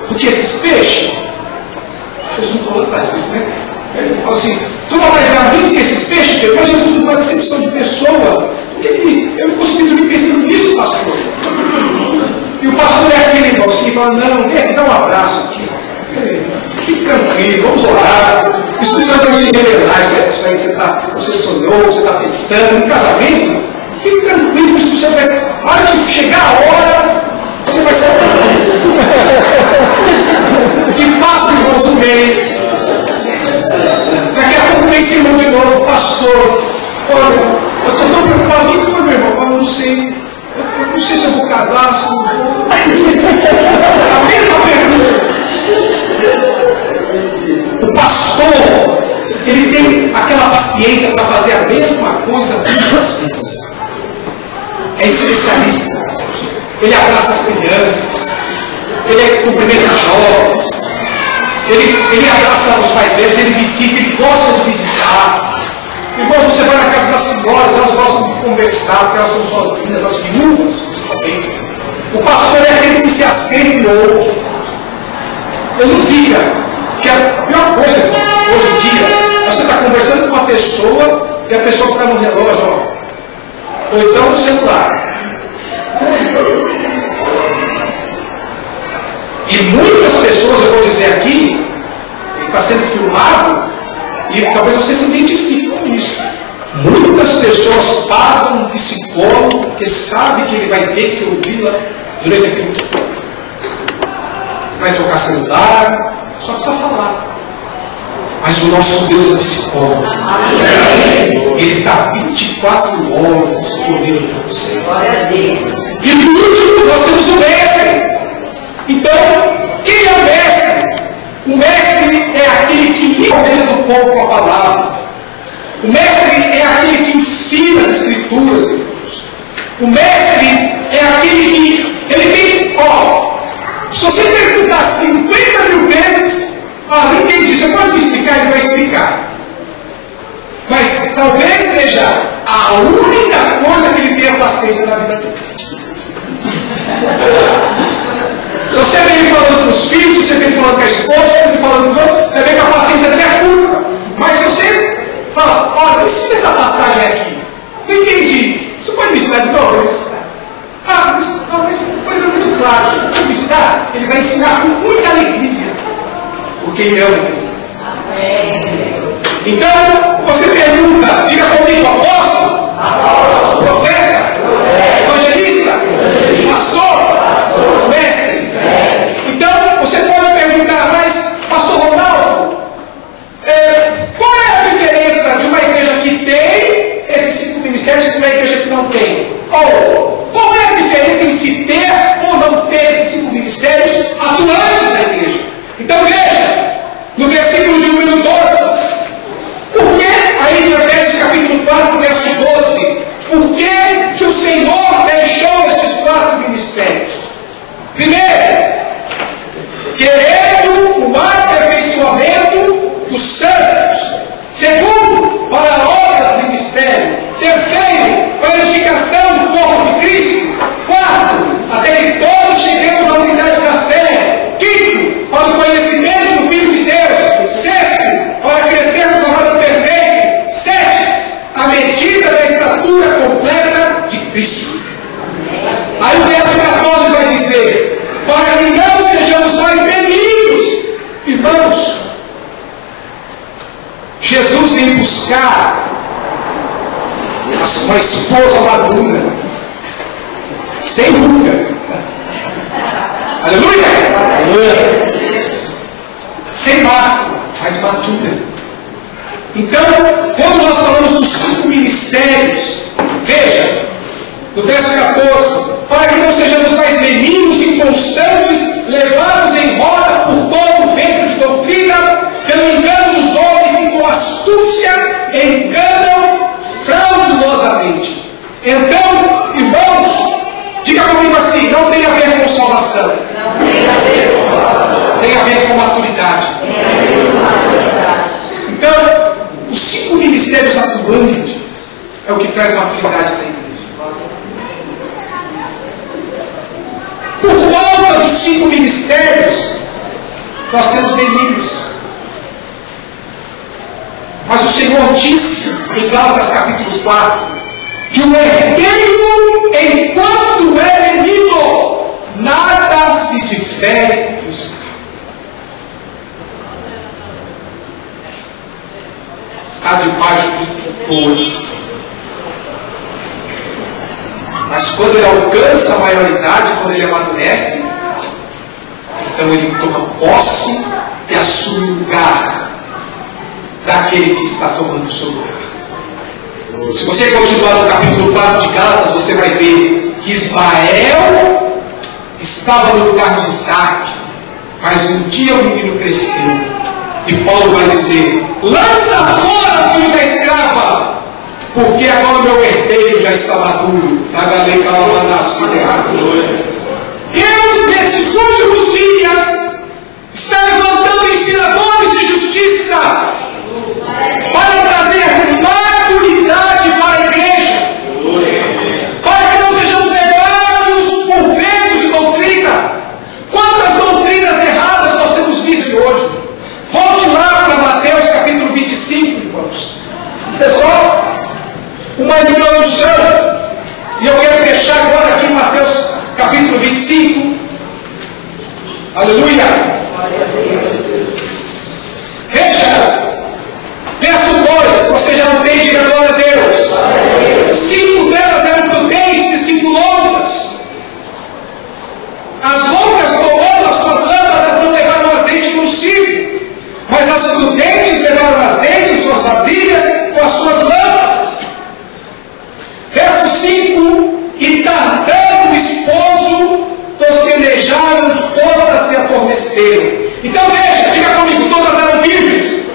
do que esses peixes, Jesus não falou nada disso, né? Ele falou assim: ama mais a mim do que esses peixes. Depois Jesus não foi decepção de pessoa. Por que eu não consegui dormir pensando nisso, pastor? E o pastor é aquele, irmão, que fala: não, vem, dá um abraço aqui. Fique tranquilo, vamos orar. Isso não é de revelar isso aí. Você sonhou, você está pensando no casamento. Fique tranquilo, você vai. A hora que chegar a hora, você vai saber. E passa, irmãos, um mês. Daqui a pouco vem esse irmão de novo: pastor, olha, eu estou tão preocupado. O que foi, meu irmão? Eu não sei. Eu não sei se eu vou casar, se eu não vou. A mesma pergunta. O pastor, ele tem aquela paciência para fazer a mesma coisa muitas vezes. É especialista. Ele abraça as crianças, ele cumprimenta os jovens, ele abraça os mais velhos, ele visita, ele gosta de visitar. Irmãos, você vai na casa das senhoras, elas gostam de conversar, porque elas são sozinhas, as viúvas, principalmente. O pastor é aquele que se assenta e ouve. Ele não fica. Porque a pior coisa hoje em dia, você está conversando com uma pessoa e a pessoa fica no relógio, ó, ou então no celular. E muitas pessoas, eu vou dizer aqui, ele está sendo filmado, e talvez você se identifique com isso. Muitas pessoas pagam um psicólogo porque sabe que ele vai ter que ouvi-la durante aquele tempo. Vai tocar celular, só precisa falar. Mas o nosso Deus é psicólogo. Ele está 24 horas disponível para você. Glória a Deus. E por último, nós temos o mestre. Então, quem é o mestre? O mestre é aquele que limpa o povo com a palavra. O mestre é aquele que ensina as escrituras, irmãos. O mestre é aquele que, ele tem, ó, se você perguntar 50 mil vezes, não entendi, você pode me explicar? Ele vai explicar. Mas talvez seja a única coisa que ele tenha paciência na vida dele. Se você vem falando com os filhos, se você vem falando com a esposa, se você vem falando com os outros, você vê que a paciência dele é curta. Mas se você fala, olha, me ensina essa passagem aqui. Não entendi. Você pode me ensinar de novo? Mas foi muito claro. Você pode me ensinar? Ele vai ensinar com muita alegria. Porque ele ama o que ele faz. Então, você pergunta, diga comigo, apóstolo, profeta, evangelista, pastor, mestre. Então, você pode perguntar, mas, pastor Ronaldo, qual é a diferença de uma igreja que tem esses 5 ministérios e uma igreja que não tem? Ou, qual é a diferença em se ter ou não ter esses 5 ministérios atuantes na igreja? Então, veja, no versículo de número 12, por que, aí em Efésios capítulo 4, verso 12, por que o Senhor deixou esses 4 ministérios? Primeiro, querendo o aperfeiçoamento dos santos. Segundo, para a obra do ministério. Terceiro, para a edificação do corpo de Cristo. Quarto, até que todos cheguemos à unidade da fé. Quinto, para o conhecimento do Filho de Deus. Sexto, para crescermos ao modo perfeito. Sétimo, à medida da estatura completa de Cristo. Aí o verso 14 vai dizer, para que não sejamos mais meninos. Irmãos, Jesus vem buscar uma esposa madura, sem ruga. Aleluia! Sem mácula, mas madura. Então, quando nós falamos dos 5 ministérios, veja, no verso 14, para que não sejamos mais meninos inconstantes, levados em roda por todo o vento de doutrina, pelo engano dos homens que com astúcia enganam fraudulosamente. Então, irmãos, diga comigo assim, não tem a ver com salvação. Não tem a ver com salvação. Tem a ver com maturidade. Tem a ver com maturidade. Então, os 5 ministérios atuantes é o que traz maturidade para a igreja. Por falta dos 5 ministérios, nós temos meninos. Mas o Senhor disse em Gálatas capítulo 4 que o herdeiro, enquanto é menino, nada se difere do escravo. Está debaixo de tutores. Mas quando ele alcança a maioridade, quando ele amadurece, então ele toma posse e assume o lugar daquele que está tomando o seu lugar. Se você continuar no capítulo 4 de Gálatas, você vai ver que Ismael estava no lugar de Isaac, mas um dia o menino cresceu. E Paulo vai dizer, lança fora, filho da escrava, está maduro. Deus, nesses últimos dias, está levantando ensinadores de justiça para trazer maturidade para a igreja, para que não sejamos levados por vento de doutrina. Quantas doutrinas erradas nós temos visto hoje? Volte lá para Mateus capítulo 25, irmãos. Pessoal, uma introdução, e eu quero fechar agora aqui em Mateus capítulo 25. Aleluia! Veja, verso 2, você já não tem, diga glória a Deus. 5 delas eram prudentes e 5 loucas. As loucas, tomando as suas lâmpadas, não levaram azeite consigo, mas as prudentes levaram azeite em suas vasilhas com as suas lâmpadas. Verso 5, e tardando o esposo, tosquenejaram todas e adormeceram. Então veja, diga comigo, todas eram virgens.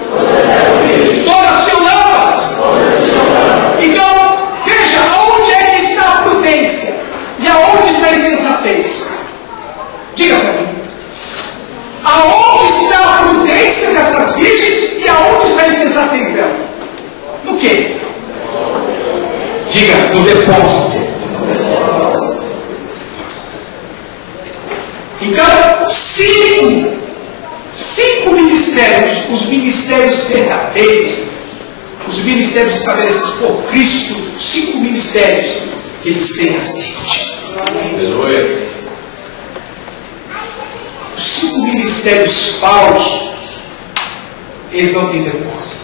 Todas tinham lâmpadas. Então, veja, aonde é que está a prudência? E aonde está a insensatez? Diga para mim. Aonde está a prudência dessas virgens e aonde está a insensatez delas? No quê? Diga, no depósito. Então, 5 ministérios, os ministérios verdadeiros, os ministérios estabelecidos por Cristo, 5 ministérios, eles têm azeite. Os 5 ministérios falsos, eles não têm depósito.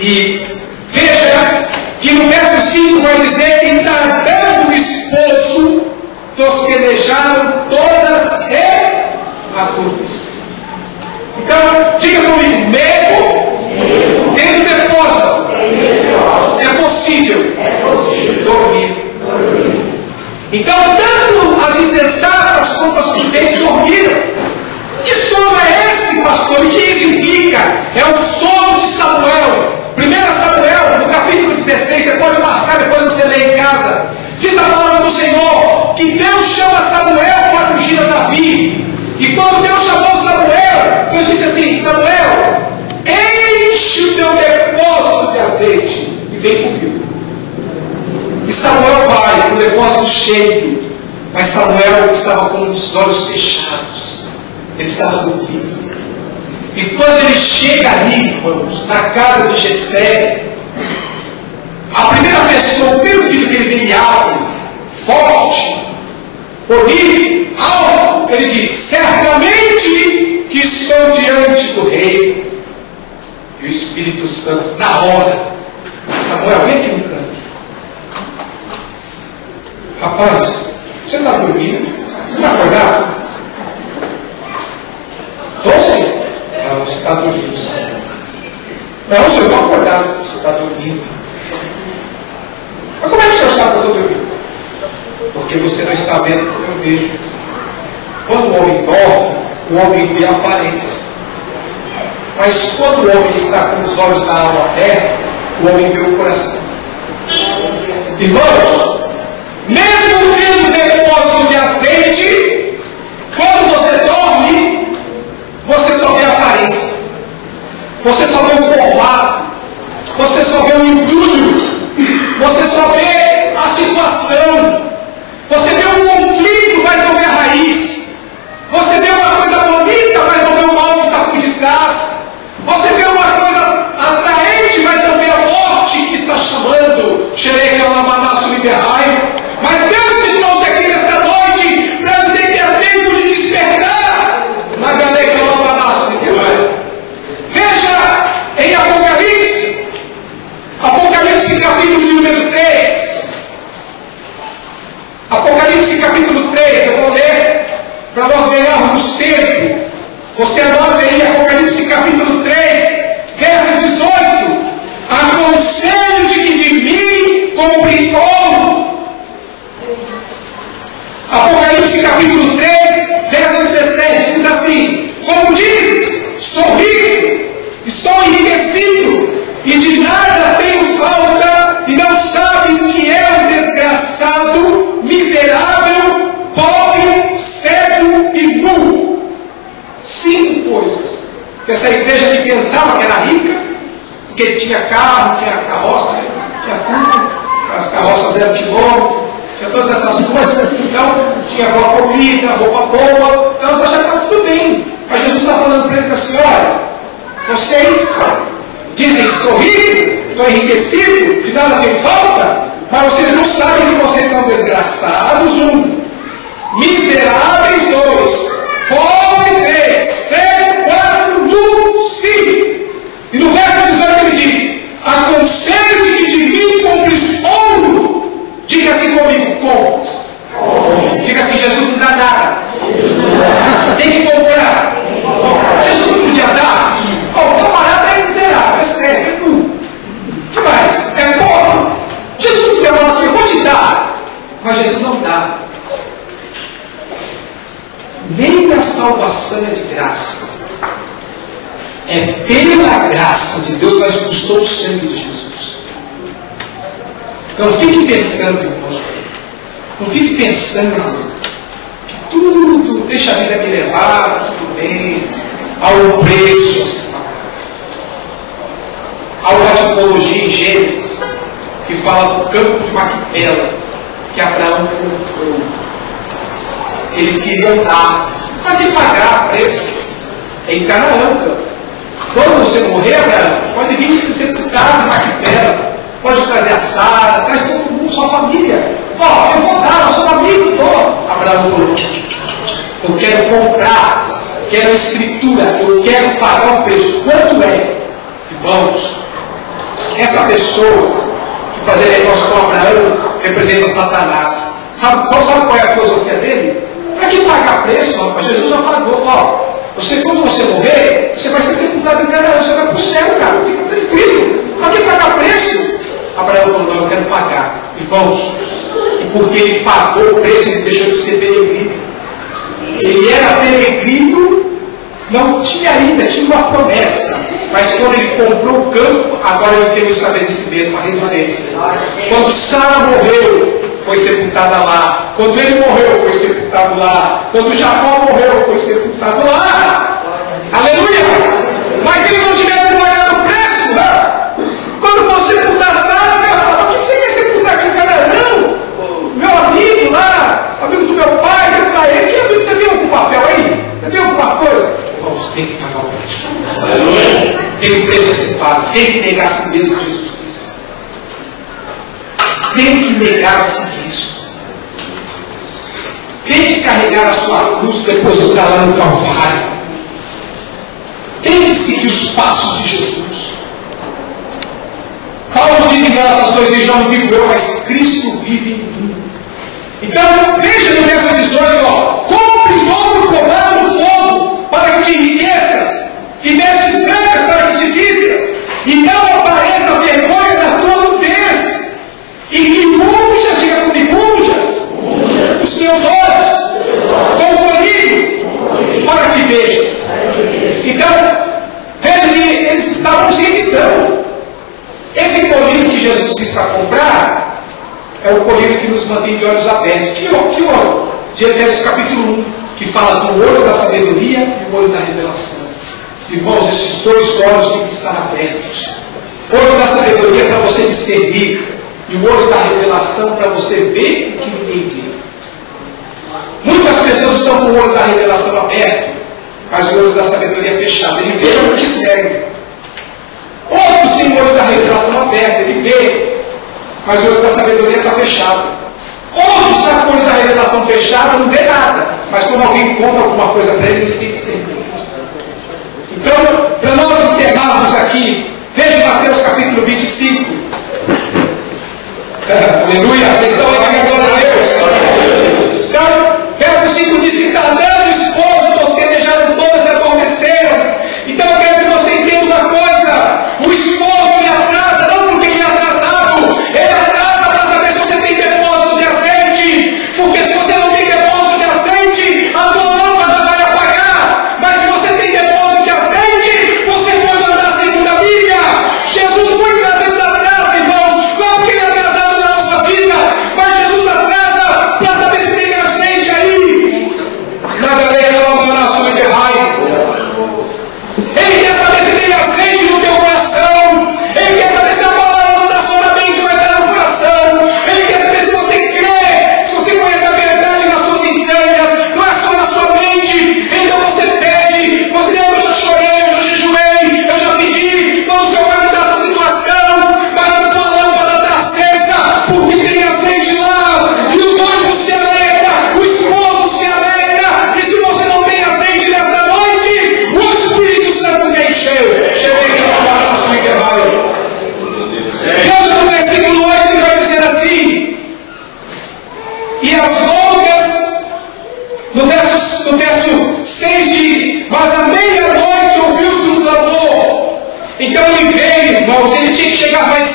E veja que no verso 5 vai dizer que tardando o esposo, tosquenejaram todas e adormeceram. Então, diga comigo, mesmo tendo depósito, é possível dormir. Então, tanto as insensatas quanto as prudentes dormiram. Que sono é esse, pastor? E que isso implica? É o sono de Samuel. 1 Samuel, no capítulo 16, você pode marcar depois que você lê em casa. Diz a palavra do Senhor que Deus chama Samuel para ungir a Davi. E quando Deus chamou Samuel, Deus disse assim: Samuel, enche o teu depósito de azeite e vem comigo. E Samuel vai com o depósito cheio, mas Samuel estava com os olhos fechados, ele estava dormindo. E quando ele chega ali, irmãos, na casa de Jessé, a primeira pessoa, o primeiro filho que ele tem alto, forte, bonito, alto, ele diz: certamente que estou diante do rei. E o Espírito Santo, na hora, Samuel, vem aqui no canto. Rapaz, você não está dormindo? Você não está acordado? Estou, senhor. Não, você está dormindo, Samuel. Não, senhor, não acordado. Você está dormindo. Mas como é que o senhor sabe que eu estou dormindo? Porque você não está vendo como eu vejo. Quando o homem dorme, o homem vê a aparência. Mas quando o homem está com os olhos da alma aberta, o homem vê o coração. Irmãos, mesmo tendo depósito de azeite, quando você dorme, você só vê a aparência. Você só vê o formato. Você só vê o embrulho. Você só vê a situação. Você vê um conflito, mas não vê a raiz. Você vê uma coisa bonita, mas não vê o mal que está por detrás. Você vê uma coisa atraente, mas não vê a morte que está chamando. Mas Deus te trouxe aqui nesta noite para dizer que é tempo de despertar. Veja em Apocalipse capítulo número 3. Apocalipse capítulo 3, eu vou ler para nós ganharmos tempo. porque ele tinha carro, tinha carroça, tinha tudo, as carroças 0 quilômetro, tinha todas essas coisas, então tinha boa comida, roupa boa, então eles achavam que estava tudo bem. Mas Jesus está falando para eles assim: olha, vocês dizem sou rico, estou enriquecido, de nada tem falta, mas vocês não sabem que vocês são desgraçados, miseráveis, 2, pobre, 3, 7, 4, 1, 5. E no verso 18 ele diz: aconselho-te que de mim compres ouro. Diga assim comigo: compres. Diga assim: Jesus não dá nada, tem que comprar. Jesus não podia dar. O camarada é miserável, é sério, é nu. O que mais? É pobre. Jesus não podia falar assim: eu vou te dar. Mas Jesus não dá. Nem a salvação é de graça. É pela graça de Deus, mas custou o sangue de Jesus. Então fique pensando, irmãos. Não fique pensando que tudo deixa a vida me levar, está tudo bem. Há um preço a se pagar. Há uma tipologia em Gênesis que fala do campo de Macpela, que Abraão comprou. Eles queriam dar, para que pagar preço? Em Canaã, campo. Quando você morrer, Abraão, pode vir se sepultar em Macpela, pode trazer a Sara, traz todo mundo, sua família. Ó, eu vou dar, eu sou amigo do. Abraão falou: eu quero comprar, quero a escritura, eu quero pagar o preço. Quanto é? Irmãos, essa pessoa que fazia negócio com Abraão representa Satanás. Sabe qual é a filosofia dele? Para que pagar preço? Rapaz, Jesus já pagou. Ó, quando você morrer, você vai ser sepultado em Canaã, você vai para o céu, cara, fica tranquilo. Para que pagar preço? Abraão falou: não, eu quero pagar. Irmãos, e porque ele pagou o preço, ele deixou de ser peregrino. Ele era peregrino, não tinha ainda, tinha uma promessa. Mas quando ele comprou o campo, agora ele tem um estabelecimento, uma residência. Quando Sara morreu, foi sepultada lá. Quando ele morreu, foi sepultado lá. Quando Jacó morreu, foi sepultado lá. Aleluia! Mas ele não tivesse pagado o preço, né? Quando for sepultar Sara, vai falar: por que você quer sepultar aqui em Canaã? Meu amigo lá, amigo do meu pai, que para ele, que amigo, você tem algum papel aí? Você tem alguma coisa? Irmãos, tem que pagar o preço. Tem um preço a ser pago. Tem que negar a si mesmo, Jesus disse. Tem que negar a si mesmo. Tem que carregar a sua cruz, depositar lá no Calvário. Tem que seguir os passos de Jesus. Paulo diz em Gálatas 2: já não vivo eu, mas Cristo vive em mim. Então, veja no verso 18: compres ouro provado no fogo, para que te enriqueças, e vestes brancas para que te vistas, e não apareça vergonha na tua nudez, e que unjas, diga comigo, unjas os teus olhos com colírio, para que vejas. Então, veja que eles estavam sem visão. Esse colírio que Jesus quis para comprar é o colírio que nos mantém de olhos abertos. Que olho? De Efésios capítulo 1, que fala do olho da sabedoria e o olho da revelação. Irmãos, esses dois olhos têm que estar abertos. O olho da sabedoria para você discernir, e o olho da revelação para você ver o que ninguém vê. Muitas pessoas estão com o olho da revelação aberto, mas o olho da sabedoria fechado. Ele vê o que segue. Outros têm o olho da revelação aberto, ele vê, mas o olho da sabedoria está fechado. Outros estão com o olho da revelação fechado, não vê nada, mas quando alguém conta alguma coisa para ele, ele tem que discernir. Então, para nós encerrarmos aqui, veja Mateus capítulo 25. Aleluia, vocês estão aqui agora, Deus. Então, verso 5 diz que está dando esposo, tosquenejaram todas e adormeceram. Então, eu quero que você entenda uma coisa: o esposo ele atrasa, não porque ele é atrasado, ele atrasa para saber se você tem depósito de azeite. Porque se você não tem depósito de azeite, a tua lâmpada vai apagar. Mas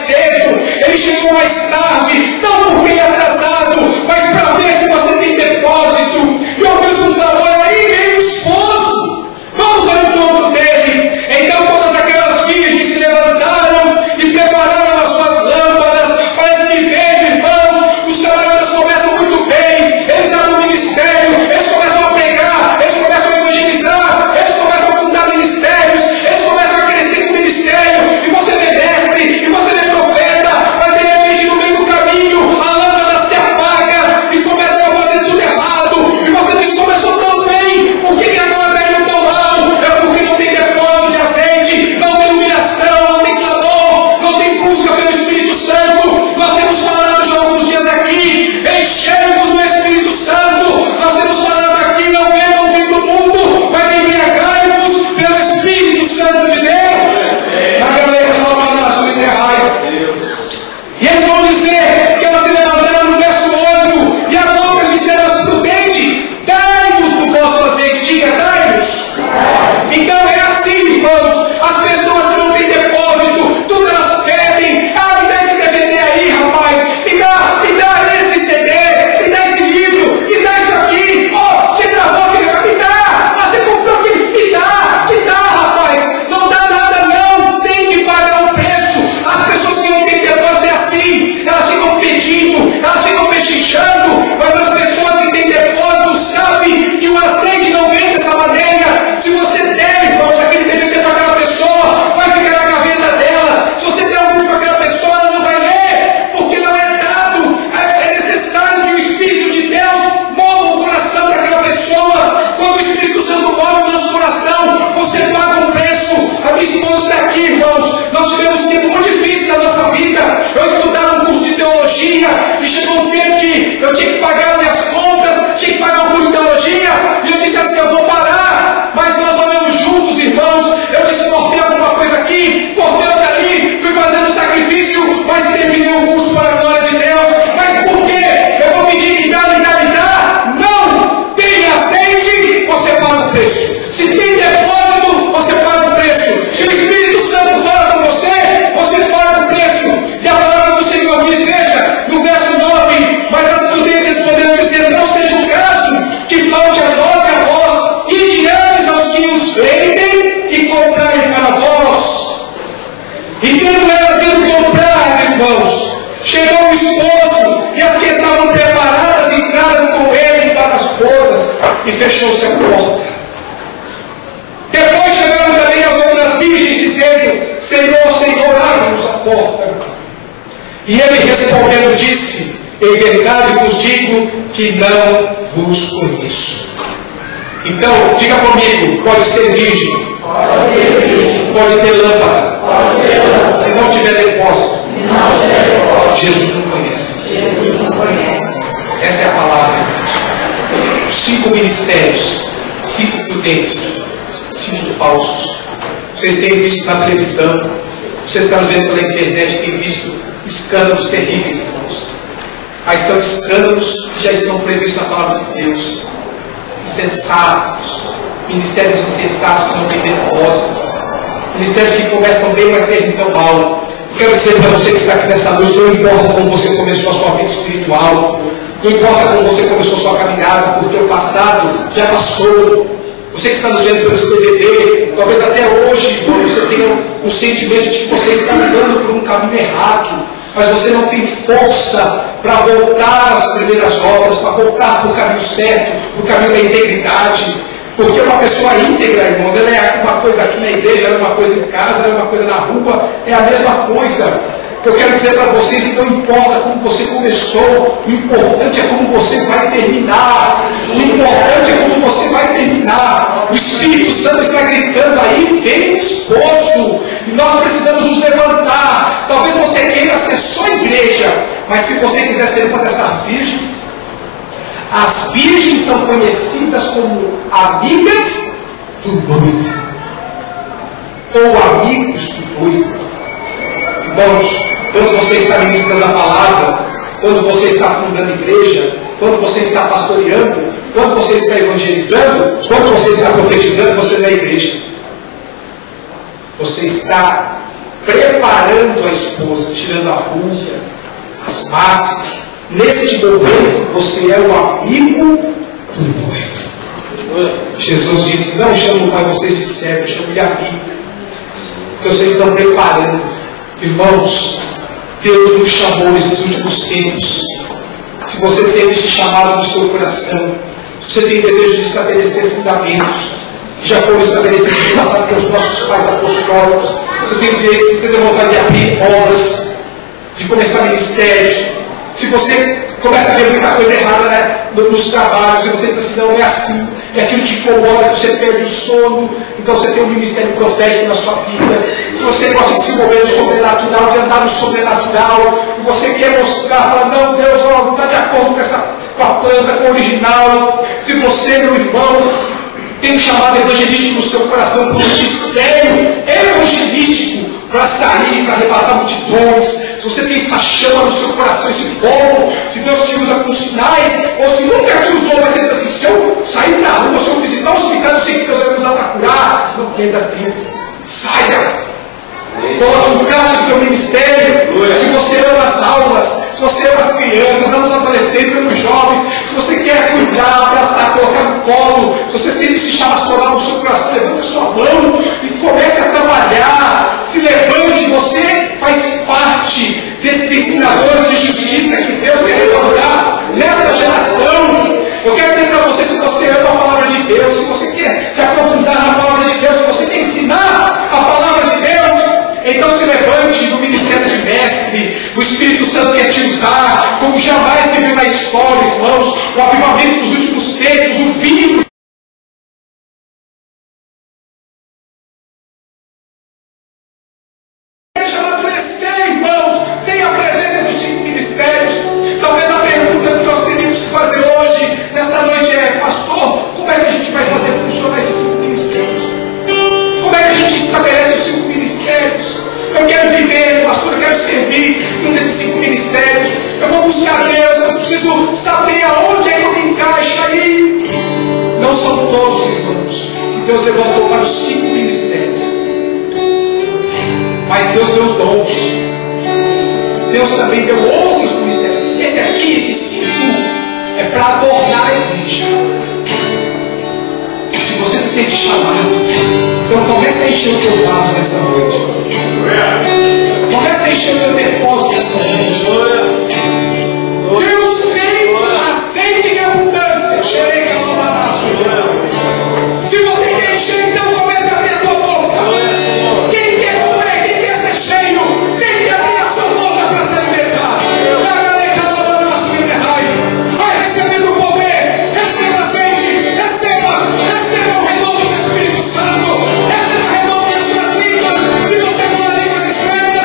cedo, ele chegou mais tarde, não porque ele é atrasado, mas para ver se você tem depósito. E ouviu um clamor, aí veio o esposo, vamos ao encontro dele. Então todas aquelas virgens se levantaram e prepararam as suas lâmpadas. Parece que vejo, irmãos, os camaradas começam muito bem, eles abrem o ministério, eles começam a pregar, eles começam a evangelizar, eles começam a fundar ministérios, eles começam a crescer com o ministério, e você vê mestre, e você vê profeta, mas de repente no meio do caminho a lâmpada se apaga e começam a fazer tudo errado, e você diz, começou tão bem, por que agora está indo tão mal? É porque não tem depósito de azeite, não tem iluminação, não tem clamor, não tem busca pelo Espírito Santo. Nós temos falado já há alguns dias aqui, enchemos no Espírito Santo, nós temos falado aqui, não vemos o fim do mundo, mas embriagai-vos pelo Espírito Santo de Deus. Na galera nova nação de Terraio. E eles vão dizer que elas se levantaram no verso 8, e as loucas disseram às prudentes, dai-nos do vosso azeite, diga, dai-nos. Então é assim, irmãos, as pessoas que não têm depósito, tudo elas pedem, ah, me dá esse DVD aí, rapaz, me dá esse CD, me dá esse livro, me dá isso aqui, oh, você gravou aquele negócio, me dá, você comprou aquele, me dá, rapaz, não dá nada não, tem que pagar um preço. As pessoas que não têm depósito é assim, elas ficam pedindo, elas ficam pechinchando, mas as pessoas que têm depósito sabem que o azeite não vem dessa maneira. Se você der, irmãos, aquele DVD para aquela pessoa, vai ficar na gaveta dela. Se você der um livro para aquela pessoa, ela não vai ler, porque não é dado. É necessário que o Espírito de Deus mova o coração daquela pessoa. Quando o Espírito Santo move o nosso coração, você paga um preço. A minha esposa está aqui, irmãos. Nós tivemos um tempo muito difícil na nossa vida. Eu estudava um curso de teologia e chegou um tempo que eu tinha que pagar minhas contas, tinha que pagar um curso de teologia, e eu disse assim, eu vou parar. Mas nós oramos juntos, irmãos. Eu disse, cortei alguma coisa aqui, cortei outra ali, fui fazendo sacrifício, mas terminei o curso para a glória de Deus. Mas por quê? Eu vou pedir, me dá. Não! Tem azeite, você paga o preço. Se tem depósito, você paga o preço. Se o Espírito Santo fala com você, você paga o preço. E a palavra do Senhor diz, veja, no verso 9, mas as prudentes responderam dizer, não seja o caso que falte a nós e a vós, e diante aos que os vendem e comprarem para vós. E tendo elas ido comprar, irmãos, chegou o esposo, e as que estavam preparadas entraram com ele para as bodas, e fechou-se a porta. Depois chegaram também as outras virgens, dizendo, Senhor, abre-nos a porta. E ele respondendo disse, em verdade vos digo que não vos conheço. Então, diga comigo, pode ser virgem, pode ter lâmpada, se não tiver depósito, Jesus não conhece. Essa é a palavra, irmãos. 5 ministérios, 5 prudentes, 5 falsos. Vocês têm visto na televisão, vocês estão vendo pela internet, têm visto escândalos terríveis, irmãos. Mas são escândalos que já estão previstos na palavra de Deus. Insensatos, ministérios insensatos que não têm depósito, ministérios que começam bem, mas terminam mal. Quero dizer para você que está aqui nessa noite, não importa como você começou a sua vida espiritual, não importa como você começou a sua caminhada, porque o passado já passou. Você que está nos vendo pelo DVD, talvez até hoje você tenha um sentimento de que você está andando por um caminho errado, mas você não tem força para voltar às primeiras obras, para voltar para o caminho certo, para o caminho da integridade. Porque uma pessoa íntegra, irmãos, ela é uma coisa aqui na igreja, ela é uma coisa em casa, ela é uma coisa na rua, é a mesma coisa. Eu quero dizer para vocês que não importa como você começou, o importante é como você vai terminar. O importante é como você vai terminar. O Espírito Santo está gritando aí, vem o esposo. E nós precisamos nos levantar. Talvez você queira ser só igreja, mas se você quiser ser uma dessas virgens, as virgens são conhecidas como amigas do noivo, ou amigos do noivo. Irmãos, quando você está ministrando a palavra, quando você está fundando igreja, quando você está pastoreando, quando você está evangelizando, quando você está profetizando, você não é igreja. Você está preparando tua esposa, tirando a ruga, as marcas. Neste momento, você é o amigo do noivo. Jesus disse: não chamo mais vocês de servo, chamo de amigo. Porque vocês estão preparando. Irmãos, Deus nos chamou nesses últimos tempos. Se você sente esse chamado no seu coração, se você tem desejo de estabelecer fundamentos que já foram estabelecidos no passado pelos nossos pais apostólicos, você tem o direito de ter vontade de abrir obras, de começar ministérios. Se você começa a ver muita coisa errada, né, nos trabalhos, e você diz assim: não, é assim, e aquilo te incomoda, você perde o sono, então você tem um ministério profético na sua vida. Se você gosta de se mover no sobrenatural, de andar no sobrenatural, e você quer mostrar, fala: não, Deus, não está de acordo com a planta, com o original. Se você, meu irmão, tem um chamado evangelístico no seu coração, para um ministério evangelístico, para sair, para arrebatar multidões, se você tem essa chama no seu coração, esse fogo, se Deus te usa com sinais, ou se nunca te usou, mas ele diz assim: se eu sair na rua, se eu visitar um hospital, eu sei que Deus vai me usar para curar, não perda tempo, saia, coloque um carro do teu ministério. Se você ama as almas, se você ama as crianças, ama os adolescentes, ama os jovens, se você quer cuidar, abraçar, colocar no colo, se você sente esse chama pastoral no seu coração, levanta a sua mão e comece a trabalhar. Se levante, você faz parte desses ensinadores de justiça que Deus quer levantar nesta geração. Eu quero dizer para você: se você ama a palavra de Deus, se você quer se aprofundar na palavra de Deus, se você quer ensinar a palavra de Deus, então se levante no ministério de mestre. O Espírito Santo quer te usar como jamais se viu na história, irmãos. O avivamento dos últimos tempos, o vinho sem a presença dos 5 ministérios. Talvez a pergunta que nós teríamos que fazer hoje, nesta noite, é: pastor, como é que a gente vai fazer funcionar esses 5 ministérios? Como é que a gente estabelece os 5 ministérios? Eu quero viver, pastor, eu quero servir em um desses 5 ministérios. Eu vou buscar Deus, eu preciso saber aonde é que eu me encaixo aí. Não são todos, irmãos, que Deus levantou para os 5 ministérios, mas Deus deu dons. Deus também deu outros ministérios. Esse aqui, esses 5, é para adornar a igreja. Se você se sente chamado, então comece a encher o teu vaso nessa noite. Comece a encher o teu depósito nessa noite. Deus tem azeite em abundância. Se você quer encher, então comece a abrir a tua boca. Quem quer comer, quem quer ser cheio, tem que abrir a sua boca para se alimentar. Vai recebendo o poder, receba azeite, receba o renovo do Espírito Santo, receba o renovo das suas línguas. Se você falar línguas estranhas,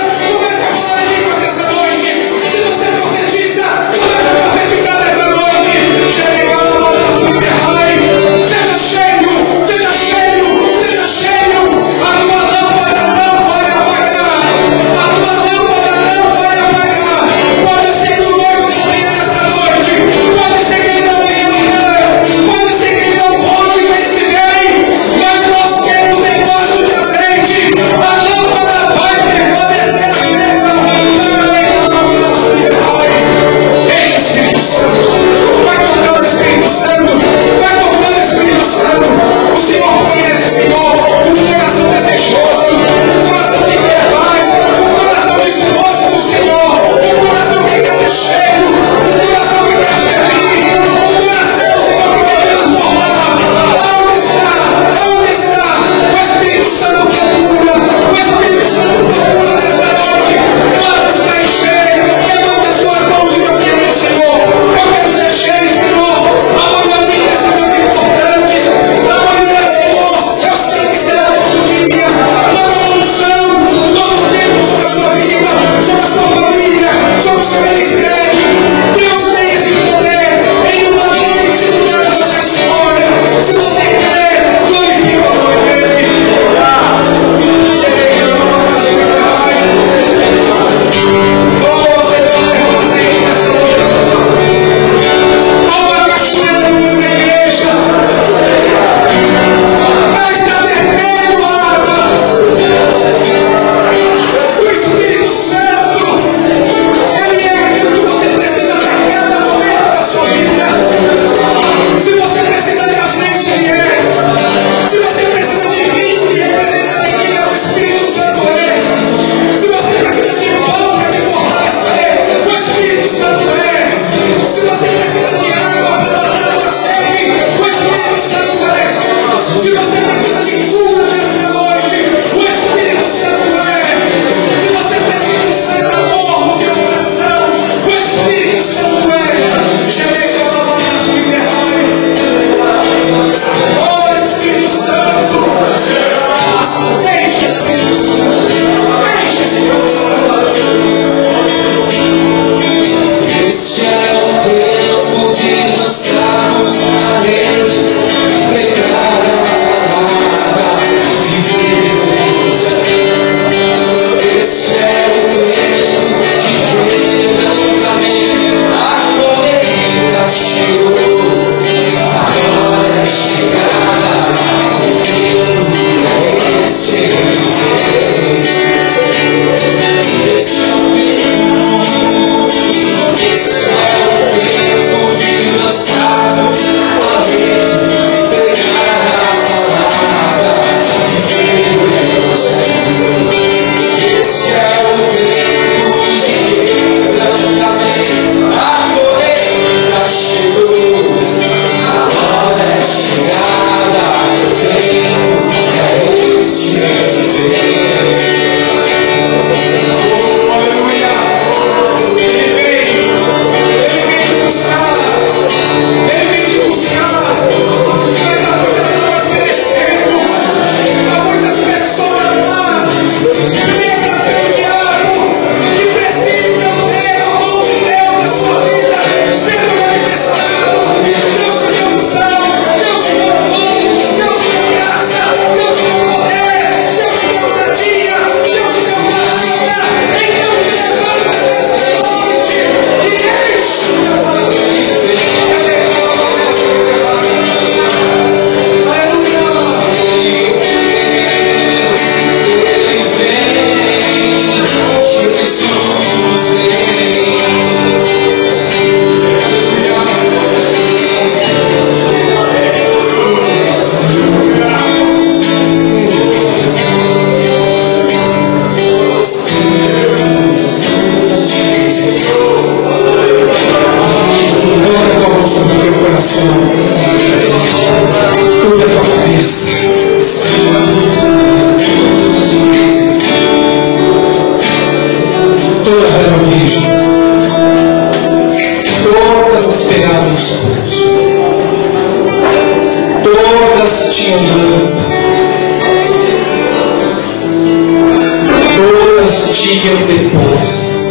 tinham depósito.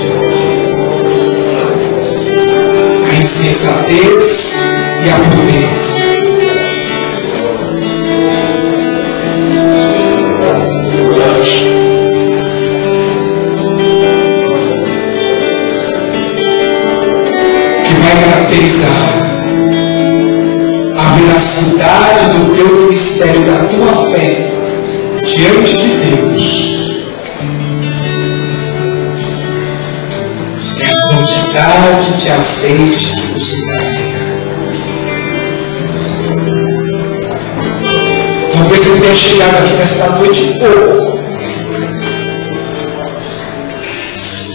A insensatez e a prudência. Que vai caracterizar a veracidade do teu ministério, da tua fé diante de Deus. É a quantidade de azeite que você carrega. Talvez eu tenha chegado aqui nesta noite pouco,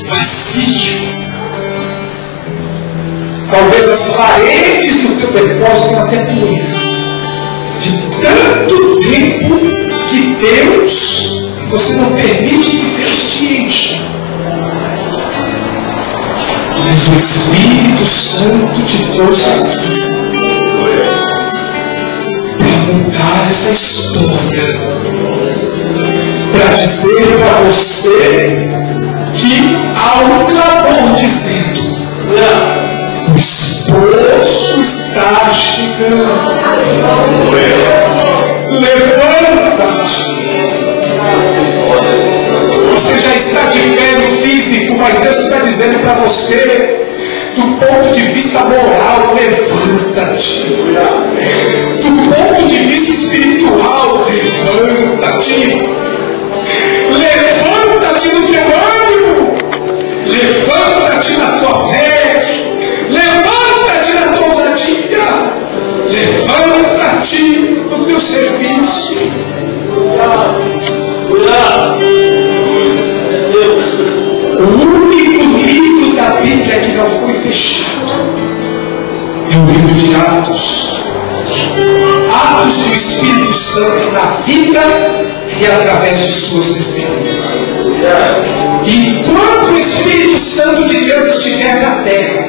vazio. Talvez as paredes do teu depósito tenham até poeira. De tanto tempo que Deus, você não permite que Deus te encha. Mas o Espírito Santo te trouxe aqui para mudar essa história, para dizer para você que há um clamor dizendo: o esposo está chegando. Levanta-te. Você já está de pé no físico, mas Deus está dizendo para você, do ponto de vista moral, levanta-te. Do ponto de vista espiritual, levanta-te. Levanta-te no teu ânimo. Levanta-te na tua fé. Levanta-te na tua ousadia. Levanta-te no teu serviço. O único livro da Bíblia que não foi fechado é o livro de Atos. Atos do Espírito Santo na vida e através de suas testemunhas. E enquanto o Espírito Santo de Deus estiver na terra,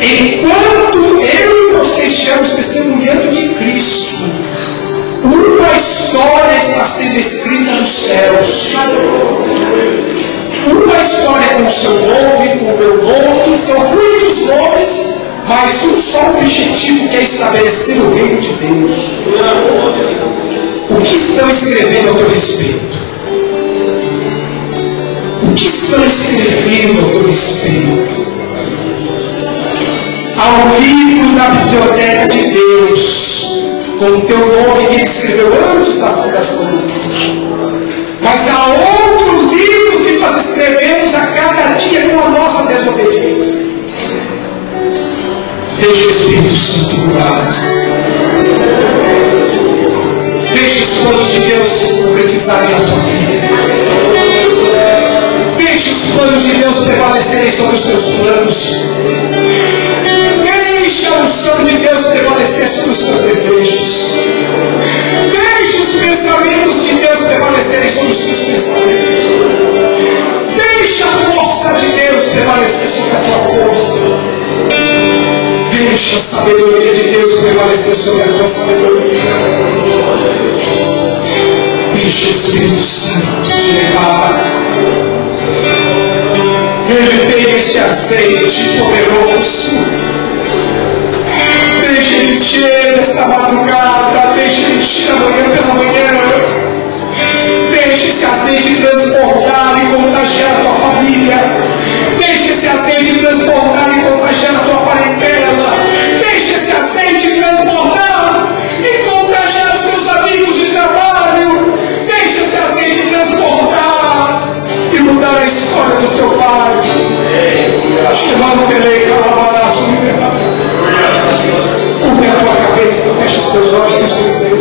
enquanto eu e você estivermos testemunhando de Cristo, uma história está sendo escrita nos céus. Uma história com o seu nome, com o meu nome, são muitos nomes, mas um só objetivo, que é estabelecer o reino de Deus. O que estão escrevendo a teu respeito? O que estão escrevendo a teu respeito? Há um livro da biblioteca de Deus, com o teu nome que ele escreveu antes da fundação do mundo. Mas há outro livro que nós escrevemos a cada dia com a nossa desobediência. Deixa o Espírito Santo mudar. Deixa os planos de Deus se concretizarem na tua vida. Deixa os planos de Deus prevalecerem sobre os teus planos. Deixa a unção de Deus prevalecer sobre os teus desejos. Deixa os pensamentos de Deus prevalecerem sobre os teus pensamentos. Deixa a força de Deus prevalecer sobre a tua força. Deixa a sabedoria de Deus prevalecer sobre a tua sabedoria. Deixa o Espírito Santo te levar. Ele tem este azeite poderoso. Deixa ele encher nesta madrugada. Deixa ele encher amanhã pela manhã. Deixa esse azeite transbordar e contagiar a tua família. Deixa esse azeite transbordar e contagiar a tua parentela. Deixa esse azeite transbordar e contagiar os teus amigos de trabalho. Deixa esse azeite transbordar e mudar a história do teu pai. Chamando Pelei, Calabaraço, liberado. Curva a tua cabeça, fecha os teus olhos, que isso dizer.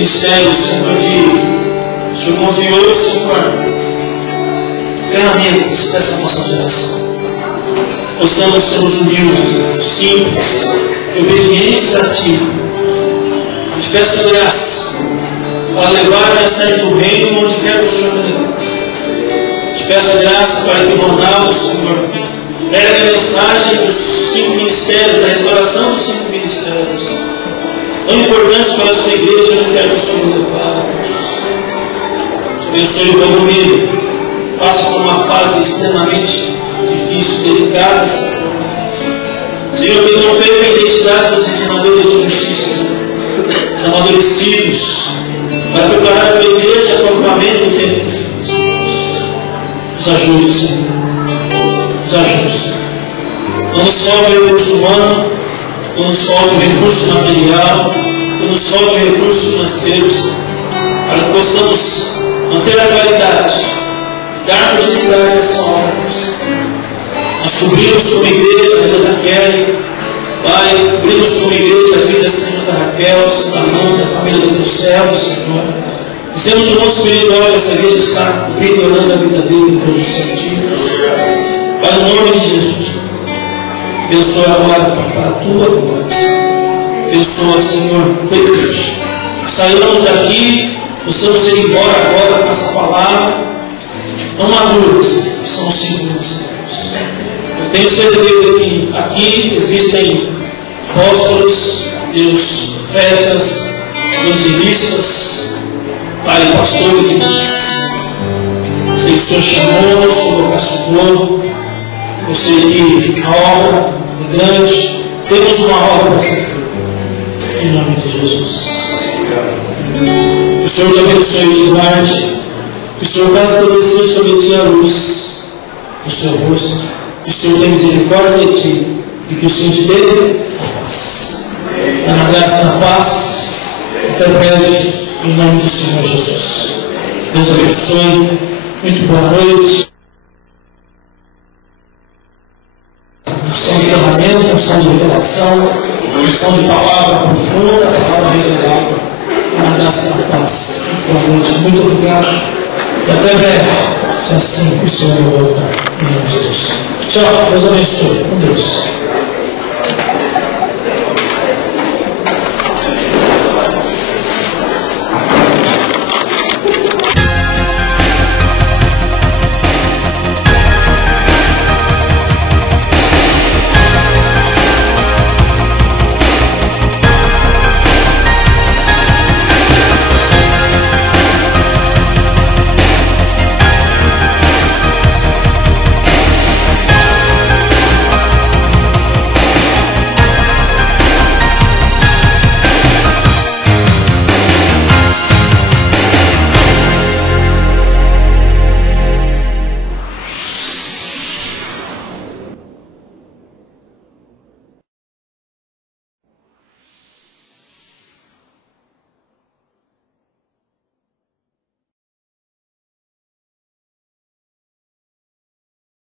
ministérios, Senhor, o Senhor confiou, Senhor, ferramentas dessa nossa geração. Possamos ser humildes, simples, obedientes a Ti. Te peço graça para levar a mensagem do reino onde quer que o Senhor me levar. Te peço graça para que o Ronaldo, Senhor, pregue a mensagem dos 5 ministérios, da restauração dos 5 ministérios, tão importantes para a sua igreja, onde quer que o Senhor me levar. Abençoe o Valdomiro, passe por uma fase extremamente difícil, delicada, Senhor. Senhor, que não perca a identidade dos ensinadores de justiça, Senhor, os amadurecidos, para preparar a tua igreja para o avivamento do tempo difícil. Nos ajude, Senhor. Nos ajude, Senhor. Não nos falte o recurso humano, não nos falte o recurso material, não nos falte o recurso financeiro, Senhor, para que possamos manter a qualidade, dar continuidade a essa obra, Senhor. Nós cobrimos como igreja a vida da Kelly, Pai, cobrimos como igreja a vida, Senhor, da Raquel, Senhor, da mão, da família do teu servo, Senhor. Dizemos o mundo espiritual que essa igreja está cobrindo e orando a vida dele em todos os sentidos. Pai, no nome de Jesus, abençoa agora para a tua glória, Senhor. Abençoa, Senhor, a tua igreja. Saímos daqui, possamos ir embora agora com essa palavra tão madura, Senhor, que são os 5 ministérios. Eu tenho certeza que aqui existem apóstolos, Deus, profetas, evangelistas, Pai, pastores e ministros. Sei que o Senhor chamou, o Senhor vocacionou. Eu sei que a obra é grande. Temos uma obra para ser feita. Em nome de Jesus. Que o Senhor te abençoe de tarde. Que o Senhor faça descer sobre ti a luz do seu rosto. Que o Senhor tenha misericórdia de ti. E que o Senhor te dê a paz. Na graça e na paz. Até breve. Em nome do Senhor Jesus. Deus abençoe. Muito boa noite. Unção de ferramenta, unção de revelação, unção de palavra profunda, palavra revelada. Na graça e na paz. Boa noite. Muito obrigado. E até breve. Se assim o Senhor voltar. Em nome de Jesus. Tchau. Deus abençoe. Com Deus.